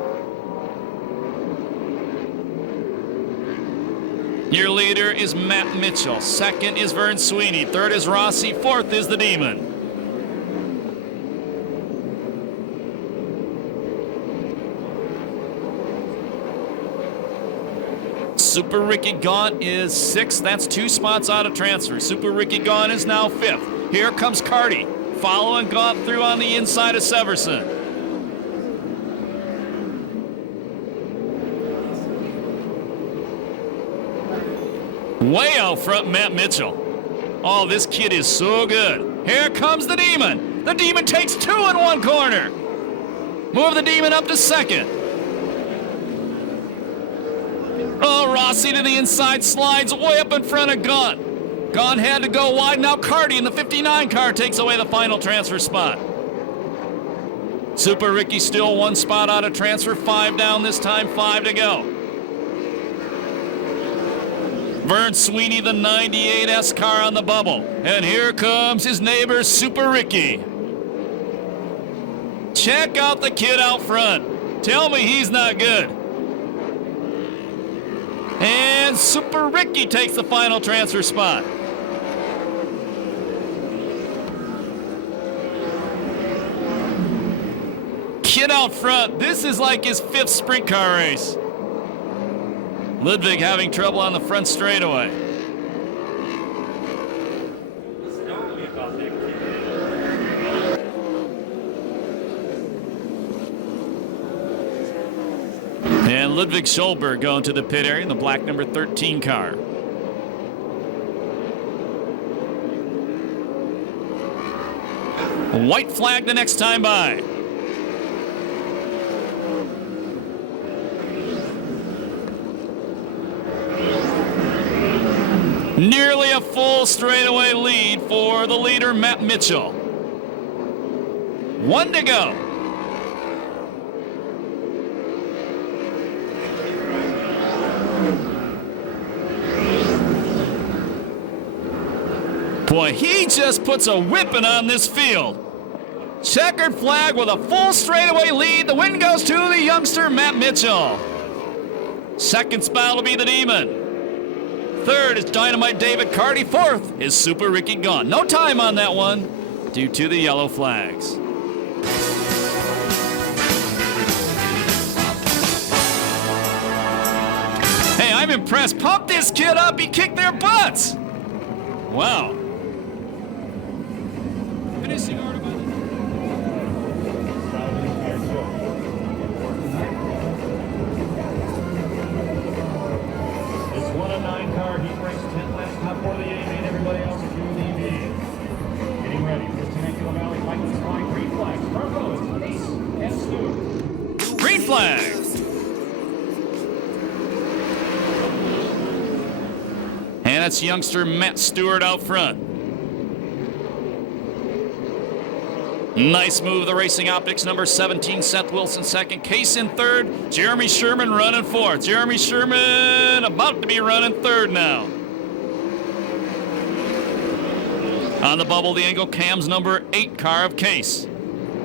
Your leader is Matt Mitchell. Second is Vern Sweeney. Third is Rossi. 4th is the Demon. Super Ricky Gaunt is 6th. That's 2 spots out of transfer. Super Ricky Gaunt is now 5th. Here comes Cardi, following Gaunt through on the inside of Severson. Way out front, Matt Mitchell. Oh, this kid is so good. Here comes the Demon. The Demon takes 2 in one corner. Move the Demon up to 2nd. Oh, Rossi to the inside, slides way up in front of Gaunt. Gaunt had to go wide. Now Cardi in the 59 car takes away the final transfer spot. Super Ricky still 1 spot out of transfer. 5 down this time, 5 to go. Vern Sweeney, the 98S car on the bubble. And here comes his neighbor, Super Ricky. Check out the kid out front. Tell me he's not good. And Super Ricky takes the final transfer spot. Kid out front. This is like his 5th sprint car race. Ludwig having trouble on the front straightaway. And Ludwig Schulberg going to the pit area in the black number 13 car. White flag the next time by. Nearly a full straightaway lead for the leader, Matt Mitchell. 1 to go. Boy, he just puts a whipping on this field. Checkered flag with a full straightaway lead. The win goes to the youngster, Matt Mitchell. Second spot will be the Demon. Third is Dynamite David Carty. Fourth is Super Ricky Gaunt. No time on that one due to the yellow flags. Hey, I'm impressed. Pump this kid up. He kicked their butts. Wow. Finishing order by It's 1 of 9 car. He breaks 10 laps, top 4 of the A main. Everybody else is doing the B. Getting ready for Temecula Valley Vikings flying green flags. Front row is Ace and Stu. green flag. And it's youngster Matt Stewart out front. Nice move, the Racing Optics, number 17, Seth Wilson second. Case in third, Jeremy Sherman running fourth. Jeremy Sherman about to be running third now. On the bubble, the angle Cam's number 8 car of Case.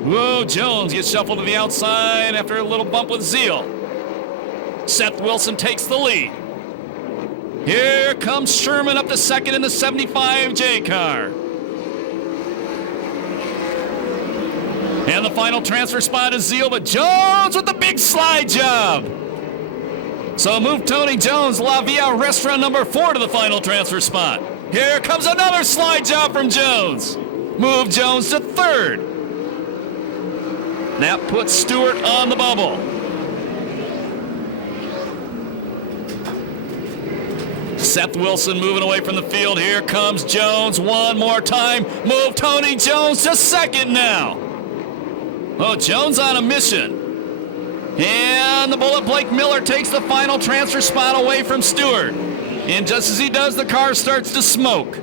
Whoa, Jones gets shuffled to the outside after a little bump with Zeal. Seth Wilson takes the lead. Here comes Sherman up to second in the 75J car. And the final transfer spot is Zeal, but Jones with the big slide job. So move Tony Jones, La Via Restaurant number 4 to the final transfer spot. Here comes another slide job from Jones. Move Jones to third. That puts Stewart on the bubble. Seth Wilson moving away from the field. Here comes Jones one more time. Move Tony Jones to second now. Oh, Jones on a mission. And the bullet, Blake Miller, takes the final transfer spot away from Stewart. And just as he does, the car starts to smoke.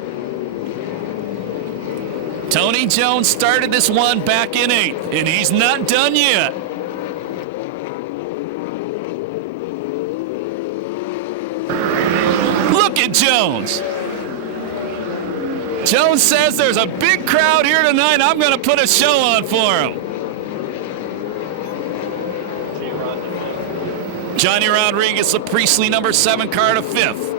Tony Jones started this one back in 8th, and he's not done yet. Look at Jones. Jones says there's a big crowd here tonight. I'm going to put a show on for him. Johnny Rodriguez, the Priestley number 7 car to 5th.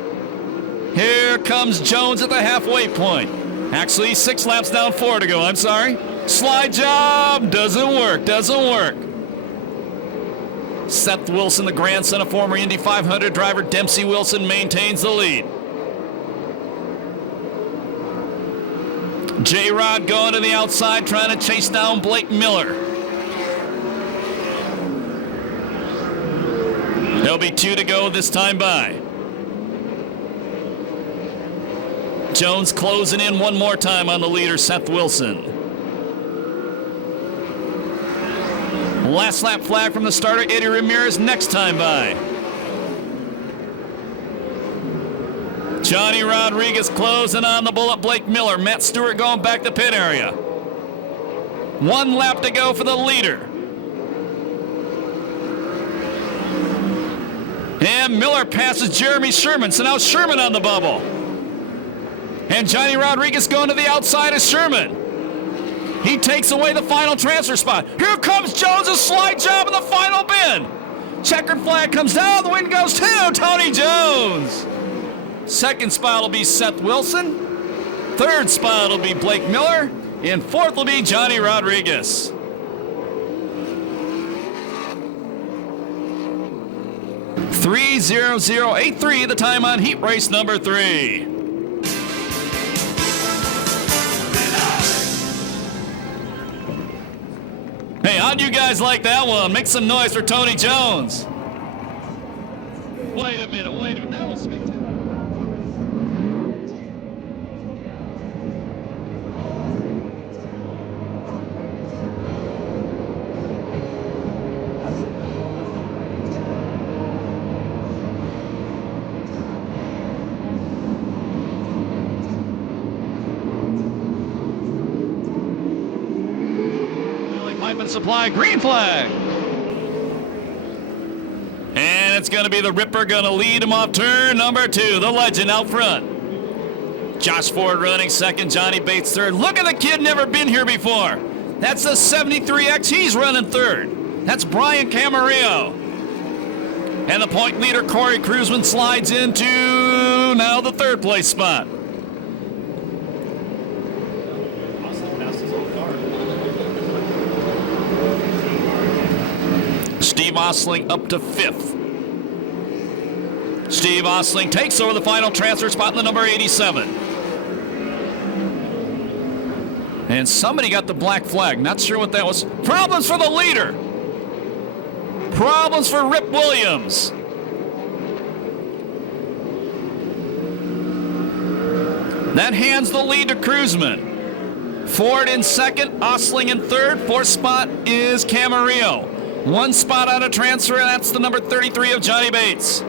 Here comes Jones at the halfway point. Actually, 6 laps down, 4 to go. I'm sorry. Slide job doesn't work. Seth Wilson, the grandson of former Indy 500 driver Dempsey Wilson, maintains the lead. J-Rod going to the outside, trying to chase down Blake Miller. There'll be 2 to go this time by. Jones closing in one more time on the leader, Seth Wilson. Last lap flag from the starter, Eddie Ramirez, next time by. Johnny Rodriguez closing on the bullet, Blake Miller. Matt Stewart going back to pit area. 1 lap to go for the leader. And Miller passes Jeremy Sherman, so now Sherman on the bubble. And Johnny Rodriguez going to the outside of Sherman. He takes away the final transfer spot. Here comes Jones, a slide job in the final bend. Checkered flag comes down, the win goes to Tony Jones. Second spot will be Seth Wilson. Third spot will be Blake Miller. And fourth will be Johnny Rodriguez. .30083, the time on heat race number 3. Hey, how'd you guys like that one? Make some noise for Tony Jones. Wait a minute, that was spectacular. Supply, green flag. And it's going to be the Ripper going to lead him off turn number 2, the legend out front. Josh Ford running second, Johnny Bates third. Look at the kid, never been here before. That's the 73X, he's running third. That's Brian Camarillo. And the point leader, Corey Cruzman, slides into now the third place spot. Steve Osling up to 5th. Steve Osling takes over the final transfer spot in the number 87. And somebody got the black flag. Not sure what that was. Problems for the leader. Problems for Rip Williams. That hands the lead to Cruzman. Ford in second, Osling in third. Fourth spot is Camarillo. 1 spot out of transfer, and that's the number 33 of Johnny Bates.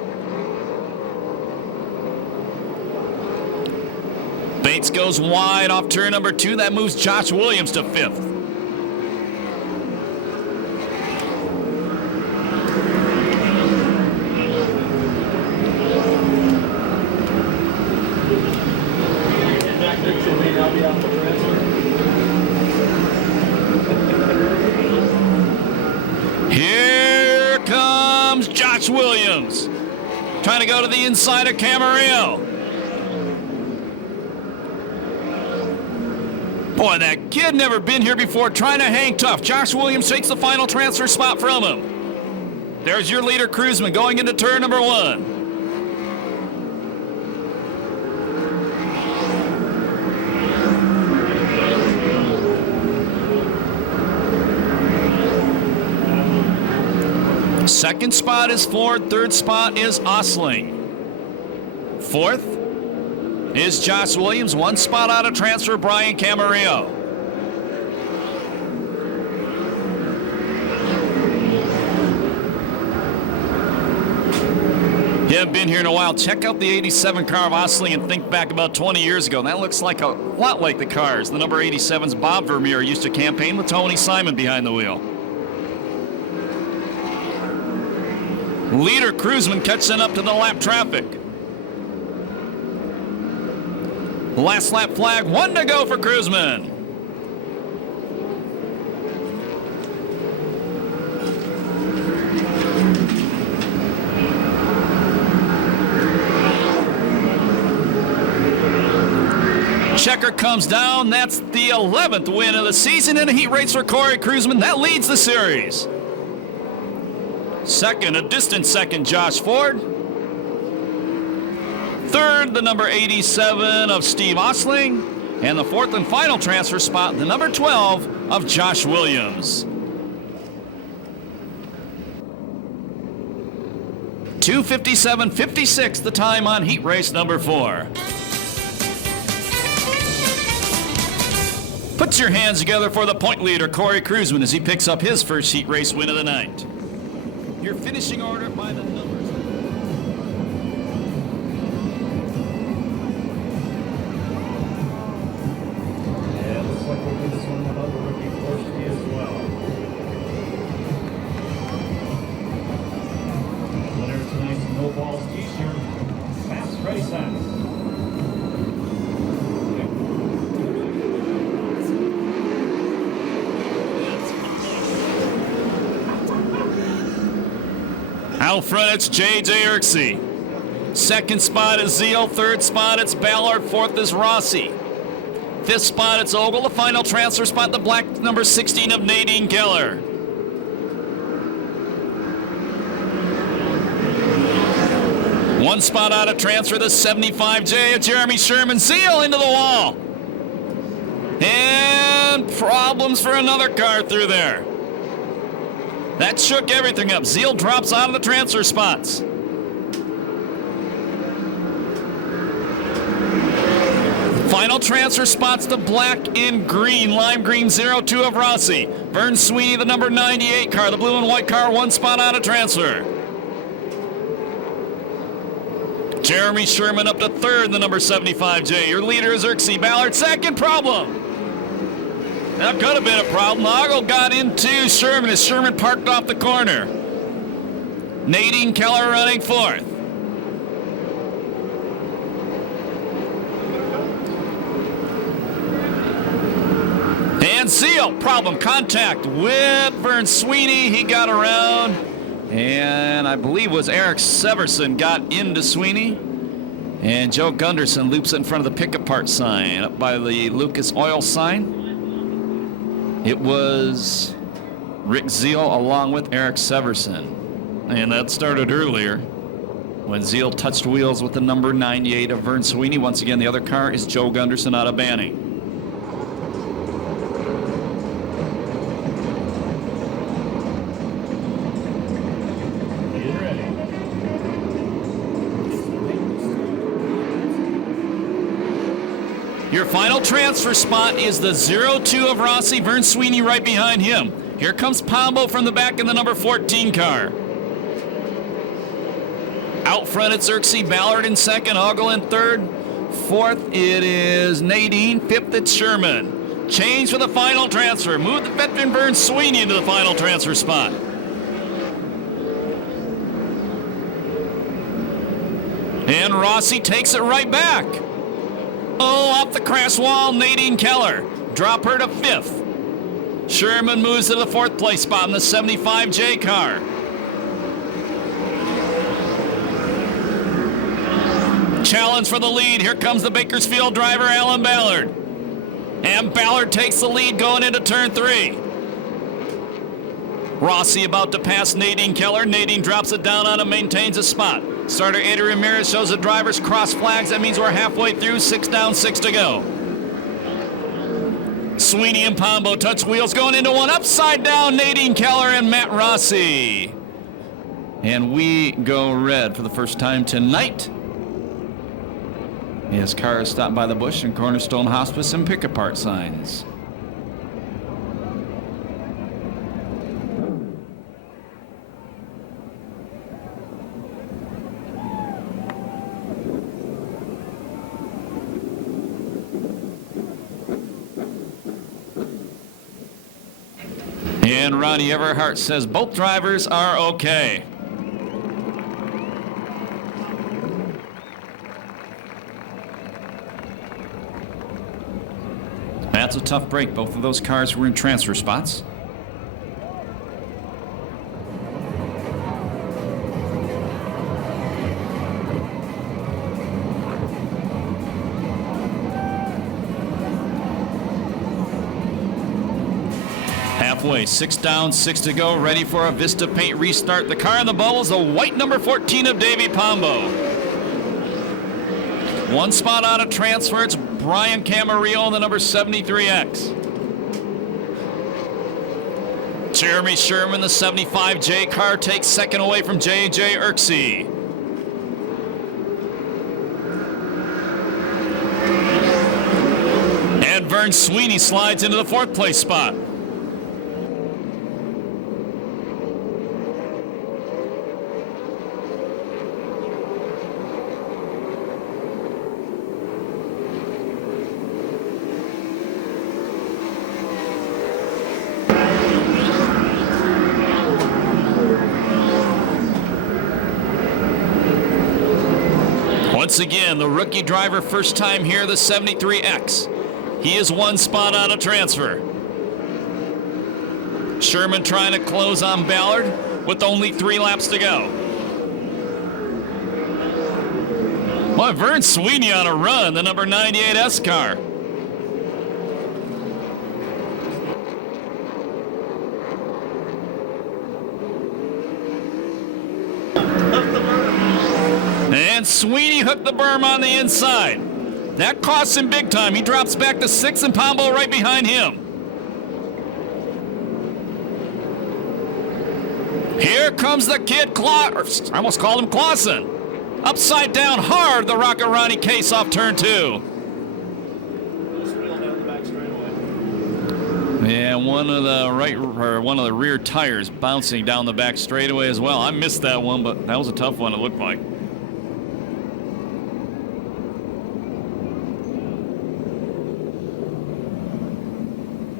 Bates goes wide off turn number 2. That moves Josh Williams to 5th. Here comes Josh Williams, trying to go to the inside of Camarillo. Boy, that kid never been here before, trying to hang tough. Josh Williams takes the final transfer spot from him. There's your leader, Cruzman, going into turn number 1. Second spot is Ford. Third spot is Osling. Fourth is Josh Williams. 1 spot out of transfer, Brian Camarillo. You haven't been here in a while. Check out the 87 car of Osling and think back about 20 years ago. That looks like a lot like the cars. The number 87's Bob Vermeer used to campaign with Tony Simon behind the wheel. Leader Cruzman catching up to the lap traffic. Last lap flag, 1 to go for Cruzman. Checker comes down. That's the 11th win of the season in a heat race for Corey Cruzman. That leads the series. Second, a distant second, Josh Ford. Third, the number 87 of Steve Osling. And the fourth and final transfer spot, the number 12 of Josh Williams. 2:57.56 the time on heat race number 4. Put your hands together for the point leader, Corey Cruzman, as he picks up his first heat race win of the night. Your finishing order by the numbers. Yeah, it looks like we'll do this one above the rookie Perris as well. Winner of tonight's No Balls t-shirt, Maps Ready Sacks. Out front, it's J.J. Erksey. Second spot is Zeal. Third spot, it's Ballard. Fourth is Rossi. Fifth spot, it's Ogle. The final transfer spot, the black number 16 of Nadine Keller. One spot out of transfer, the 75J of Jeremy Sherman. Zeal into the wall. And problems for another car through there. That shook everything up. Zeal drops out of the transfer spots. Final transfer spots, the black and green, lime green 02 of Rossi. Vern Sweeney, the number 98 car, the blue and white car, 1 spot out of transfer. Jeremy Sherman up to third, the number 75J. Your leader is Erksey. Ballard second, problem. That could have been a problem. Ogle got into Sherman as Sherman parked off the corner. Nadine Keller running fourth. And Zeal, problem, contact with Vern Sweeney. He got around. And I believe it was Eric Severson got into Sweeney. And Joe Gunderson loops it in front of the pick apart sign up by the Lucas Oil sign. It was Rick Zeal along with Eric Severson. And that started earlier when Zeal touched wheels with the number 98 of Vern Sweeney. Once again, the other car is Joe Gunderson out of Banning. Your final transfer spot is the 02 of Rossi, Vern Sweeney right behind him. Here comes Pombo from the back in the number 14 car. Out front it's Xerxes Ballard in second, Ogle in third. Fourth it is Nadine, fifth it's Sherman. Change for the final transfer. Move the veteran Vern Sweeney into the final transfer spot. And Rossi takes it right back. Oh, off the crash wall, Nadine Keller. Drop her to fifth. Sherman moves to the fourth place spot in the 75J car. Challenge for the lead. Here comes the Bakersfield driver, Alan Ballard. And Ballard takes the lead going into turn 3. Rossi about to pass Nadine Keller. Nadine drops it down on him, maintains a spot. Starter Eddie Ramirez shows the drivers cross flags. That means we're halfway through, 6 down, 6 to go. Sweeney and Pombo touch wheels going into one. Upside down, Nadine Keller and Matt Rossi. And we go red for the first time tonight. His car is stopped by the Bush and Cornerstone Hospice and pick apart signs. And Ronnie Everhart says both drivers are okay. That's a tough break. Both of those cars were in transfer spots. Halfway, 6 down, 6 to go, ready for a Vista Paint restart. The car in the bubbles, the white number 14 of Davey Pombo. One spot out of transfer, it's Brian Camarillo in the number 73X. Jeremy Sherman, the 75J car, takes second away from J.J. Xerxes. And Vern Sweeney slides into the fourth place spot. Once again, the rookie driver, first time here, the 73X. He is one spot out of transfer. Sherman trying to close on Ballard with only 3 laps to go. Well, Vern Sweeney on a run, the number 98S car. And Sweeney hooked the berm on the inside. That costs him big time. He drops back to 6th and Pombo right behind him. Here comes the kid, I almost called him Clausen. Upside down hard, the Rocket Ronnie case off turn 2. Yeah, one of the rear tires bouncing down the back straightaway as well. I missed that one, but that was a tough one, it looked like.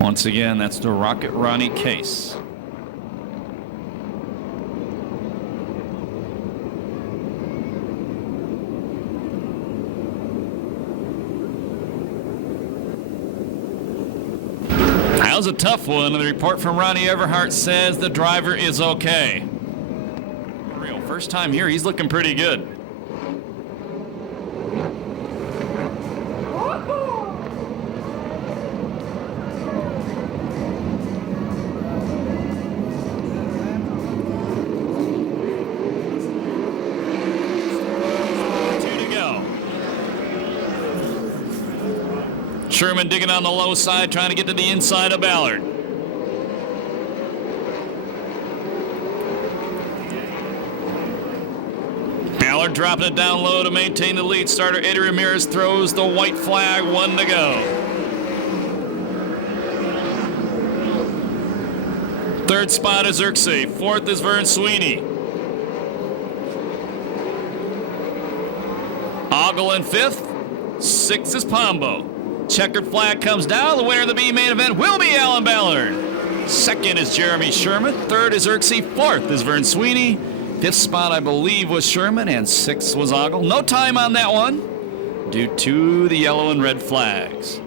Once again, that's the Rocket Ronnie Case. That was a tough one. The report from Ronnie Everhart says the driver is okay. Real first time here, he's looking pretty good. Sherman digging on the low side, trying to get to the inside of Ballard. Ballard dropping it down low to maintain the lead. Starter Eddie Ramirez throws the white flag, 1 to go. Third spot is Xerxes. Fourth is Vern Sweeney. Ogle in fifth. Sixth is Pombo. Checkered flag comes down. The winner of the B main event will be Alan Ballard. Second is Jeremy Sherman. Third is Xerxes. Fourth is Vern Sweeney. Fifth spot, I believe, was Sherman. And sixth was Ogle. No time on that one due to the yellow and red flags.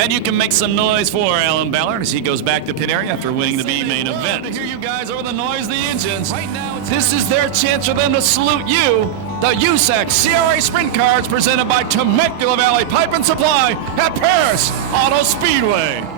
And you can make some noise for Alan Ballard as he goes back to pit area after winning the B main event. To hear you guys over the noise of the engines. Right now, this is their chance for them to salute you. The USAC CRA Sprint Cards presented by Temecula Valley Pipe and Supply at Perris Auto Speedway.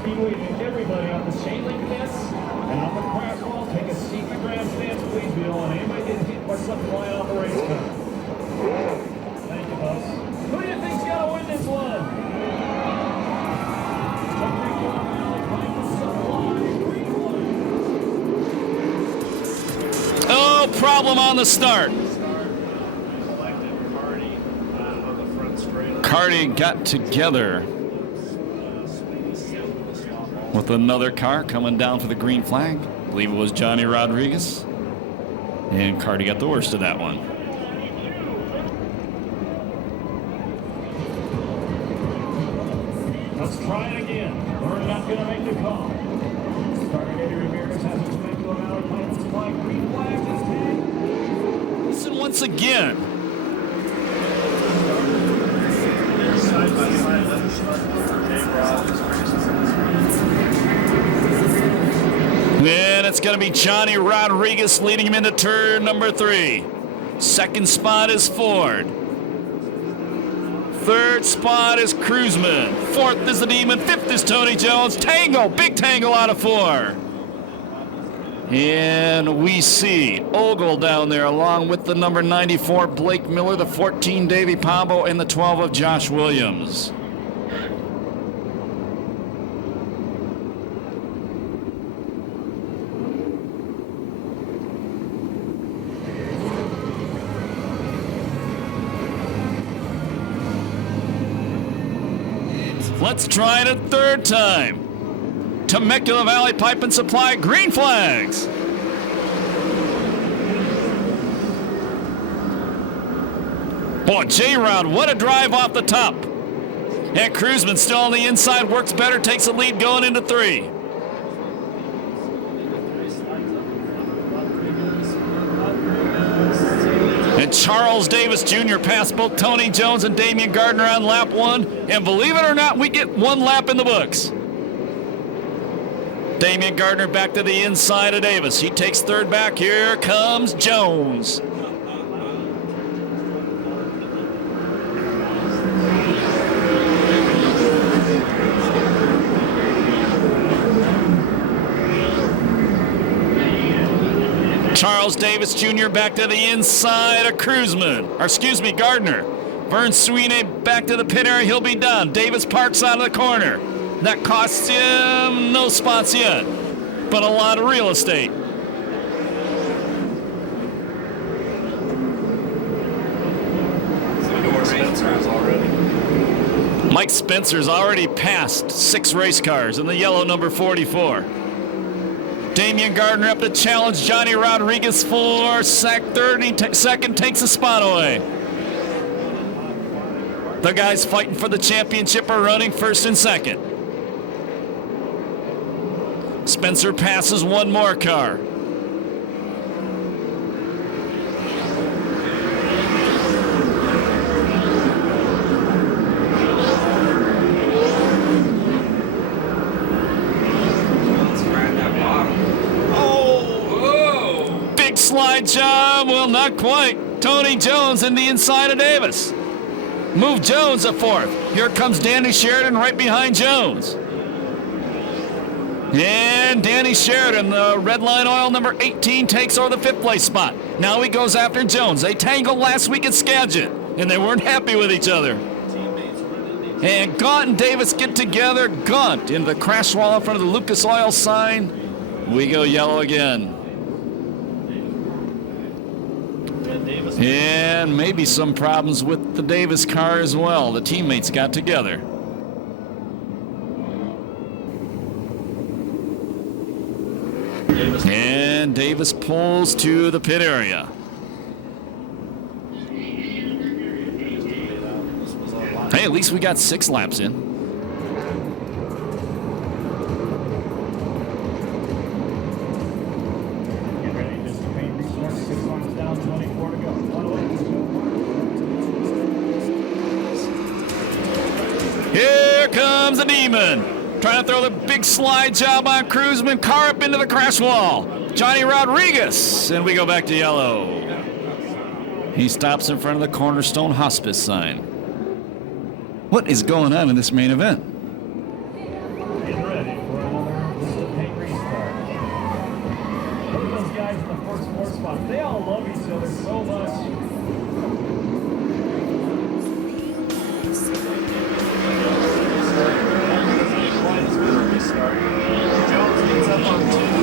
Speedway and everybody off the chain link fence and off the crash wall. Take a seat in the grandstands, please. We don't want anybody getting hit by something flying off the race car. Thank you, folks. Who do you think's got to win this one? Oh, problem on the start. Cardi got together with another car coming down for the green flag. I believe it was Johnny Rodriguez. And Cardi got the worst of that one. Let's try it again. We're not going to make the call. Starting Eddie Ramirez has his way to another plane. It's flying green flag this time. Listen once again. Side by side, let us start And it's going to be Johnny Rodriguez leading him into turn number 3. Second spot is Ford. Third spot is Cruzman. Fourth is the Demon. Fifth is Tony Jones. Tango, big tango out of 4. And we see Ogle down there along with the number 94 Blake Miller, the 14 Davey Pombo, and the 12 of Josh Williams. Let's try it a third time. Temecula Valley Pipe and Supply, green flags. Boy, J-Rod, what a drive off the top. And Cruzman still on the inside, works better, takes the lead going into 3. And And Charles Davis Jr. passed both Tony Jones and Damian Gardner on lap 1. And believe it or not, we get 1 lap in the books. Damian Gardner back to the inside of Davis. He takes third back. Here comes Jones. Charles Davis Jr. back to the inside of Gardner. Vern Sweeney back to the pit area. He'll be done. Davis parks out of the corner. That costs him no spots yet, but a lot of real estate. Mike Spencer's already passed 6 race cars in the yellow number 44. Damian Gardner up to challenge Johnny Rodriguez for second, takes a spot away. The guys fighting for the championship are running first and second. Spencer passes 1 more car. Slide job, well, not quite. Tony Jones in the inside of Davis. Move Jones to 4th. Here comes Danny Sheridan right behind Jones. And Danny Sheridan, the red line oil number 18, takes over the 5th place spot. Now he goes after Jones. They tangled last week at Skagit, and they weren't happy with each other. And Gaunt and Davis get together. Gaunt into the crash wall in front of the Lucas Oil sign. We go yellow again. And maybe some problems with the Davis car as well. The teammates got together. And Davis pulls to the pit area. Hey, at least we got 6 laps in. Here comes the Demon. Trying to throw the big slide job on Cruzman. Car up into the crash wall. Johnny Rodriguez. And we go back to yellow. He stops in front of the Cornerstone Hospice sign. What is going on in this main event? Getting ready for another paint restart. Look at those guys in the first 4 spots. They all love each other so much.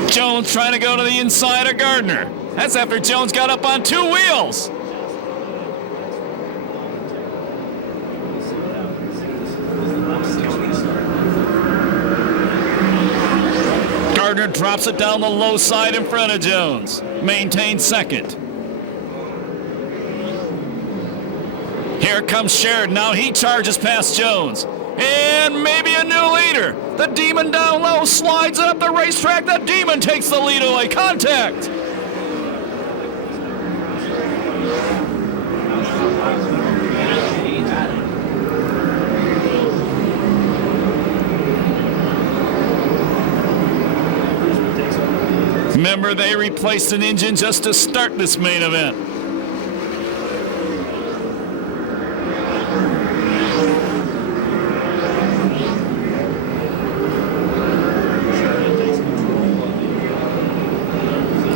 Jones trying to go to the inside of Gardner. That's after Jones got up on 2 wheels. Gardner drops it down the low side in front of Jones. Maintains second. Here comes Sheridan. Now he charges past Jones. And maybe a new leader. The Demon down low slides up the racetrack. The Demon takes the lead away. Contact. Remember, they replaced an engine just to start this main event.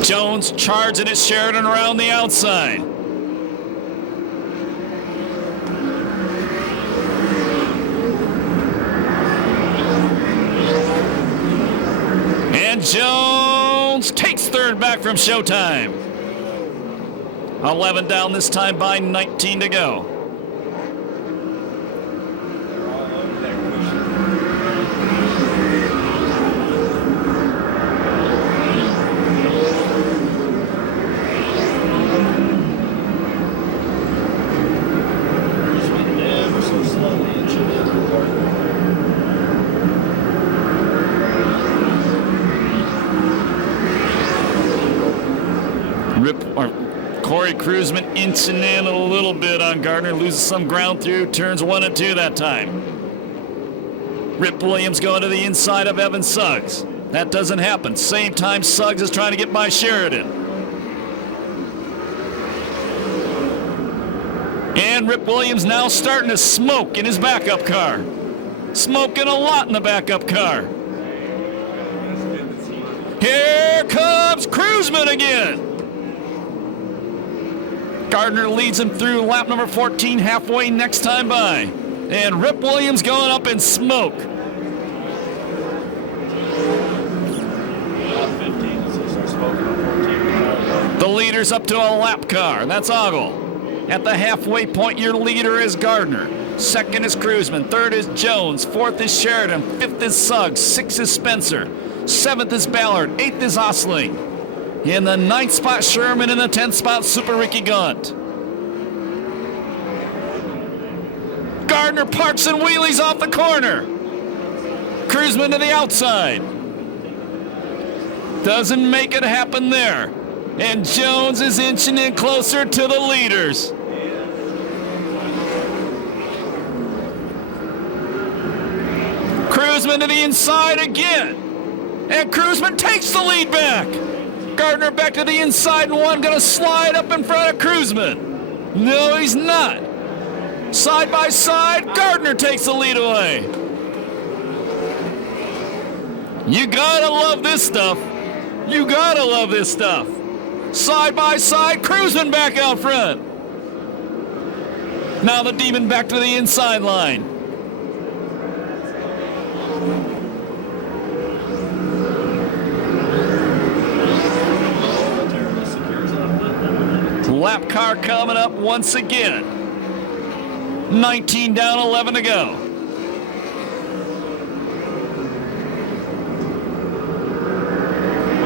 Jones charging at Sheridan around the outside. And Jones takes third back from Showtime. 11 down this time by 19 to go. Corey Kruseman inching in a little bit on Gardner, loses some ground through turns 1 and 2 that time. Rip Williams going to the inside of Evan Suggs. That doesn't happen. Same time Suggs is trying to get by Sheridan. And Rip Williams now starting to smoke in his backup car. Smoking a lot in the backup car. Here comes Kruseman again. Gardner leads him through lap number 14, halfway next time by. And Rip Williams going up in smoke. The leader's up to a lap car. That's Ogle. At the halfway point, your leader is Gardner. Second is Kruseman. Third is Jones. Fourth is Sheridan. Fifth is Suggs. Sixth is Spencer. Seventh is Ballard. Eighth is Osling. In the 9th spot, Sherman. In the 10th spot, Super Ricky Gaunt. Gardner parks and wheelies off the corner. Kruseman to the outside. Doesn't make it happen there. And Jones is inching in closer to the leaders. Kruseman to the inside again. And Kruseman takes the lead back. Gardner back to the inside and one going to slide up in front of Kruseman. No, he's not. Side by side, Gardner takes the lead away. You gotta love this stuff. You gotta love this stuff. Side by side, Kruseman back out front. Now the Demon back to the inside line. Lap car coming up once again. 19 down, 11 to go.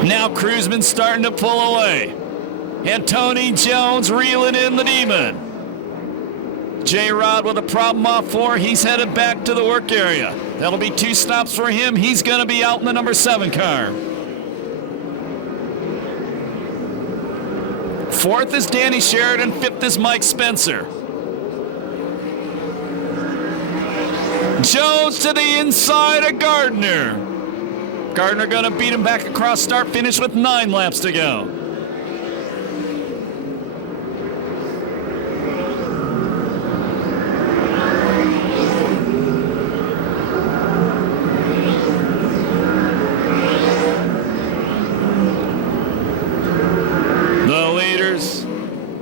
Now Kruseman starting to pull away. And Tony Jones reeling in the Demon. J-Rod with a problem off 4. He's headed back to the work area. That'll be 2 stops for him. He's going to be out in the number 7 car. 4th is Danny Sheridan. 5th is Mike Spencer. Jones to the inside of Gardner. Gardner going to beat him back across start finish with 9 laps to go.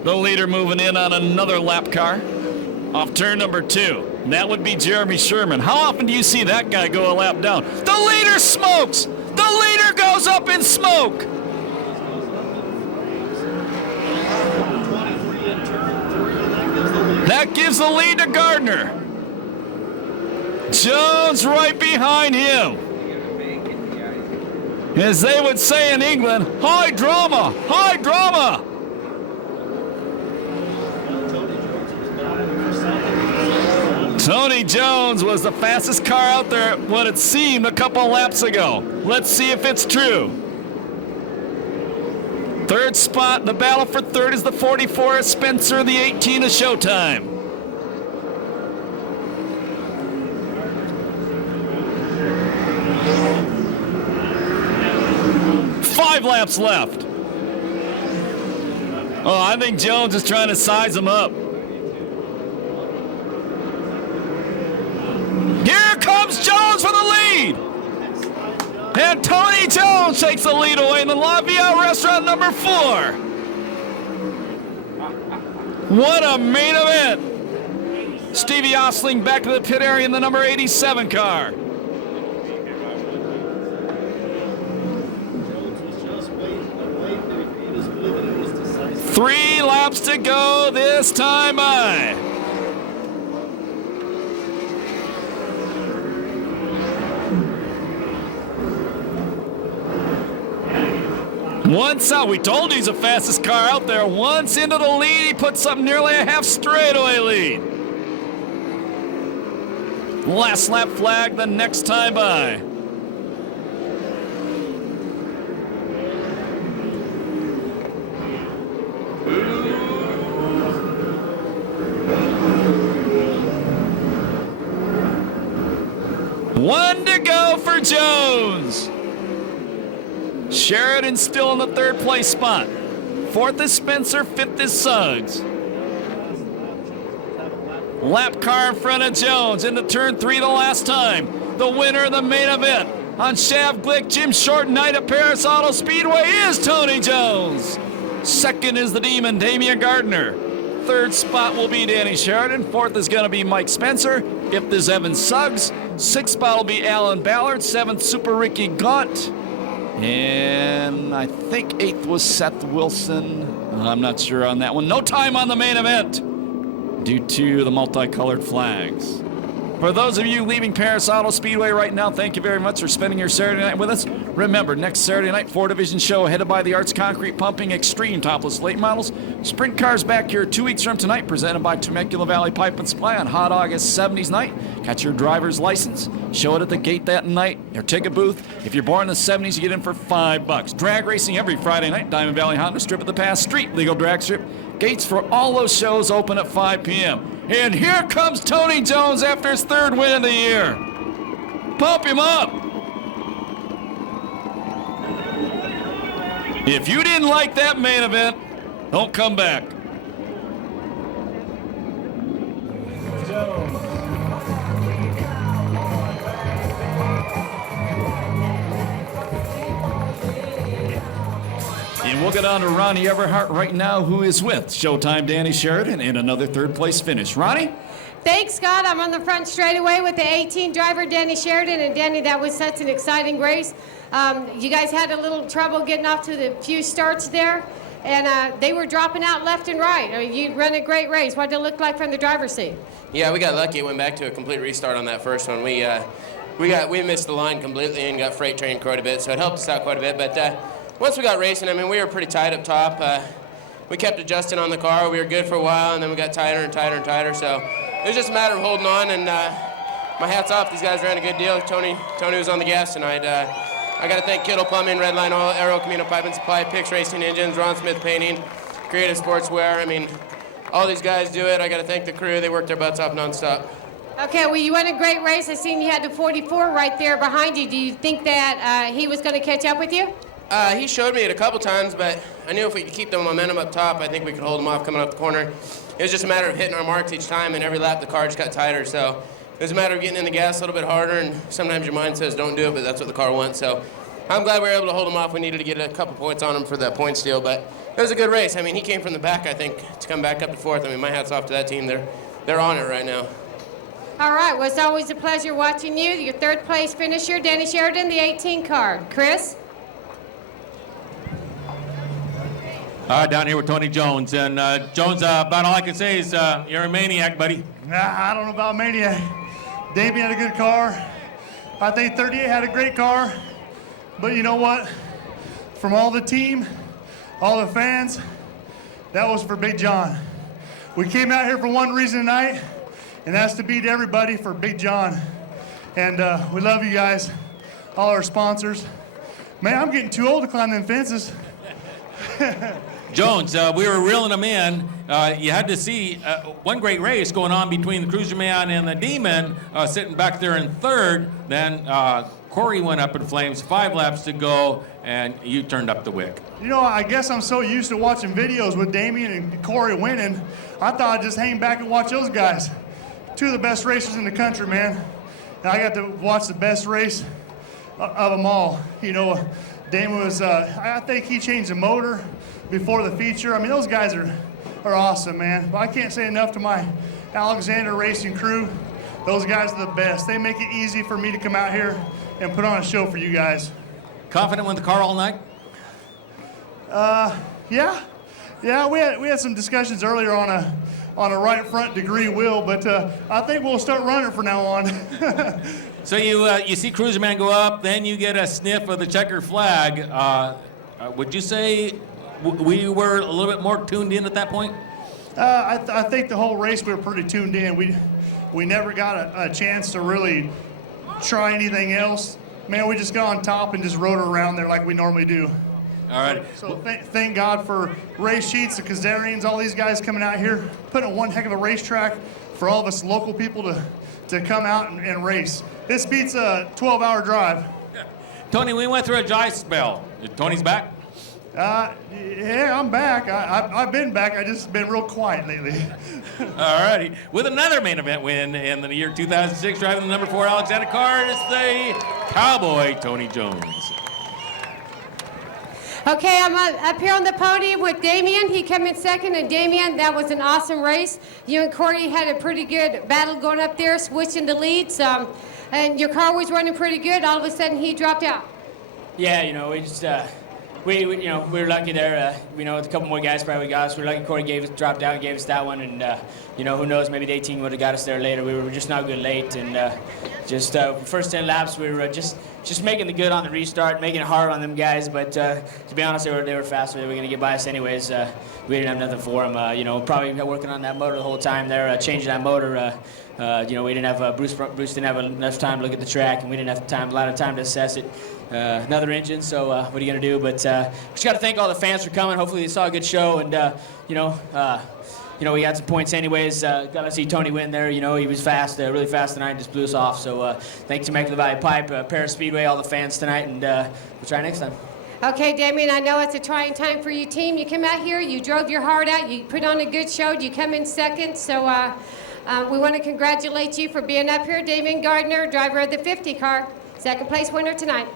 The leader moving in on another lap car off turn number 2. That would be Jeremy Sherman. How often do you see that guy go a lap down? The leader smokes! The leader goes up in smoke! That gives the lead to Gardner. Jones right behind him. As they would say in England, high drama, high drama! Tony Jones was the fastest car out there, what it seemed a couple laps ago. Let's see if it's true. 3rd spot, the battle for 3rd is the 44 of Spencer, the 18 of Showtime. 5 laps left. Oh, I think Jones is trying to size him up. Here comes Jones for the lead. And Tony Jones takes the lead away in the La Via Restaurant number 4. What a main event. Stevie Osling back to the pit area in the number 87 car. Three laps to go this time by. Once out, we told you he's the fastest car out there. Once into the lead, he puts up nearly a half straightaway lead. Last lap flag the next time by. Ooh. One to go for Jones. Sheridan still in the third place spot. Fourth is Spencer, fifth is Suggs. Lap car in front of Jones into turn 3 the last time. The winner of the main event on Shav Glick, Jim Short, Knight of Perris Auto Speedway is Tony Jones. Second is the Demon, Damian Gardner. Third spot will be Danny Sheridan. Fourth is going to be Mike Spencer. Fifth is Evan Suggs. Sixth spot will be Alan Ballard. Seventh, Super Ricky Gaunt. And I think eighth was Seth Wilson. I'm not sure on that one. No time on the main event due to the multicolored flags. For those of you leaving Perris Auto Speedway right now, thank you very much for spending your Saturday night with us. Remember, next Saturday night, 4-division show headed by the Arts Concrete Pumping Extreme Topless Late Models. Sprint cars back here 2 weeks from tonight, presented by Temecula Valley Pipe and Supply on hot August 70s night. Catch your driver's license, show it at the gate that night, your ticket booth. If you're born in the 70s, you get in for $5. Drag racing every Friday night, Diamond Valley Honda Strip of the Pass Street, legal drag strip. Gates for all those shows open at 5 p.m. And here comes Tony Jones after his third win of the year. Pump him up. If you didn't like that main event, don't come back. And we'll get on to Ronnie Everhart right now, who is with Showtime Danny Sheridan in another third place finish. Ronnie? Thanks, Scott. I'm on the front straightaway with the 18 driver, Danny Sheridan. And Danny, that was such an exciting race. You guys had a little trouble getting off to the few starts there, and they were dropping out left and right. I mean, you ran a great race. What did it look like from the driver's seat? Yeah, we got lucky. It went back to a complete restart on that first one. We missed the line completely and got freight trained quite a bit, so it helped us out quite a bit. But once we got racing, I mean, we were pretty tight up top. We kept adjusting on the car. We were good for a while, and then we got tighter and tighter and tighter. So it was just a matter of holding on, and my hat's off. These guys ran a good deal. Tony was on the gas tonight. I got to thank Kittle Plumbing, Redline Oil, Aero Camino Pipe and Supply, Pix Racing Engines, Ron Smith Painting, Creative Sportswear. I mean, all these guys do it. I got to thank the crew. They work their butts off nonstop. Okay, well, you won a great race. I seen you had the 44 right there behind you. Do you think that he was going to catch up with you? He showed me it a couple times, but I knew if we could keep the momentum up top, I think we could hold him off coming up the corner. It was just a matter of hitting our marks each time, and every lap the car just got tighter. So it was a matter of getting in the gas a little bit harder, and sometimes your mind says don't do it, but that's what the car wants. So I'm glad we were able to hold him off. We needed to get a couple points on him for that point steal, but it was a good race. I mean, he came from the back, I think, to come back up to fourth. I mean, my hat's off to that team. They're on it right now. All right, well, it's always a pleasure watching you. Your third place finisher, Danny Sheridan, the 18 car. Chris? Down here with Tony Jones. And Jones, about all I can say is you're a maniac, buddy. Nah, I don't know about maniac. Damian had a good car. I think 38 had a great car. But you know what? From all the team, all the fans, that was for Big John. We came out here for one reason tonight, and that's to beat everybody for Big John. And we love you guys, all our sponsors. Man, I'm getting too old to climb them fences. Jones, we were reeling them in. You had to see one great race going on between the Cruiser Man and the Demon sitting back there in third. Then Corey went up in flames, 5 laps to go, and you turned up the wick. You know, I guess I'm so used to watching videos with Damian and Corey winning, I thought I'd just hang back and watch those guys. 2 of the best racers in the country, man. And I got to watch the best race of them all. You know, Damian was, I think he changed the motor before the feature. I mean, those guys are awesome, man. But I can't say enough to my Alexander Racing crew. Those guys are the best. They make it easy for me to come out here and put on a show for you guys. Confident with the car all night? Yeah, we had some discussions earlier on a right front degree wheel, but I think we'll start running from now on. So you see Cruiser Man go up, then you get a sniff of the checker flag. Would you say we were a little bit more tuned in at that point? I think the whole race we were pretty tuned in. We never got a chance to really try anything else. Man, we just got on top and just rode around there like we normally do. All right. So thank God for Race Sheets, the Kazarians, all these guys coming out here, putting on one heck of a racetrack for all of us local people to come out and race. This beats a 12-hour drive. Tony, we went through a dry spell. Tony's back? Yeah, I'm back. I've been back. I just been real quiet lately. All righty. With another main event win in the year 2006, driving the number 4 Alexander car, it's the Cowboy Tony Jones. Okay, I'm up here on the podium with Damien. He came in second, and Damien, that was an awesome race. You and Corey had a pretty good battle going up there, switching the leads, and your car was running pretty good. All of a sudden, he dropped out. Yeah, we just we were lucky there. A couple more guys probably got us. We were lucky Corey dropped out and gave us that one, and who knows, maybe the 18 would have got us there later. We were just not good late, and first 10 laps we were just making the good on the restart, making it hard on them guys. But to be honest, they were faster. They were going to get by us anyways. We didn't have nothing for them. Probably working on that motor the whole time there, changing that motor. We didn't have Bruce didn't have enough time to look at the track, and we didn't have a lot of time to assess it. Another engine, so what are you gonna do? But just got to thank all the fans for coming. Hopefully they saw a good show, and we got some points anyways. Got to see Tony win there. He was fast, really fast tonight, just blew us off. So thanks to Temecula Valley Pipe, Perris Speedway, all the fans tonight, and we'll try next time. Okay, Damien, I know it's a trying time for you, team. You come out here, you drove your heart out, you put on a good show, you come in second, so we want to congratulate you for being up here. Damien Gardner, driver of the 50 car, second place winner tonight.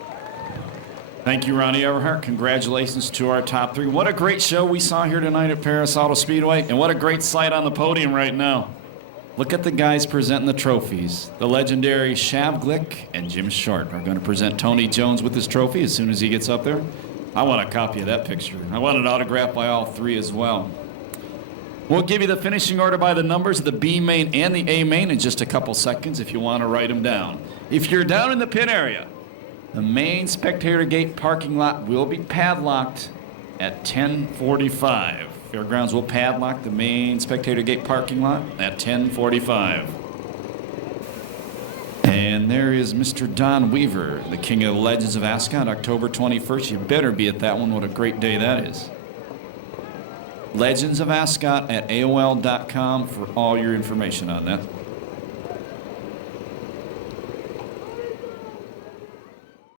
Thank you, Ronnie Everhart. Congratulations to our top 3. What a great show we saw here tonight at Perris Auto Speedway, and what a great sight on the podium right now. Look at the guys presenting the trophies. The legendary Shav Glick and Jim Short are going to present Tony Jones with his trophy as soon as he gets up there. I want a copy of that picture. I want it autographed by all 3 as well. We'll give you the finishing order by the numbers of the B main and the A main in just a couple seconds if you want to write them down. If you're down in the pit area, the main spectator gate parking lot will be padlocked at 10:45. Fairgrounds will padlock the main spectator gate parking lot at 10:45. And there is Mr. Don Weaver, the king of the Legends of Ascot, October 21st. You better be at that one. What a great day that is. Legends of Ascot at AOL.com for all your information on that.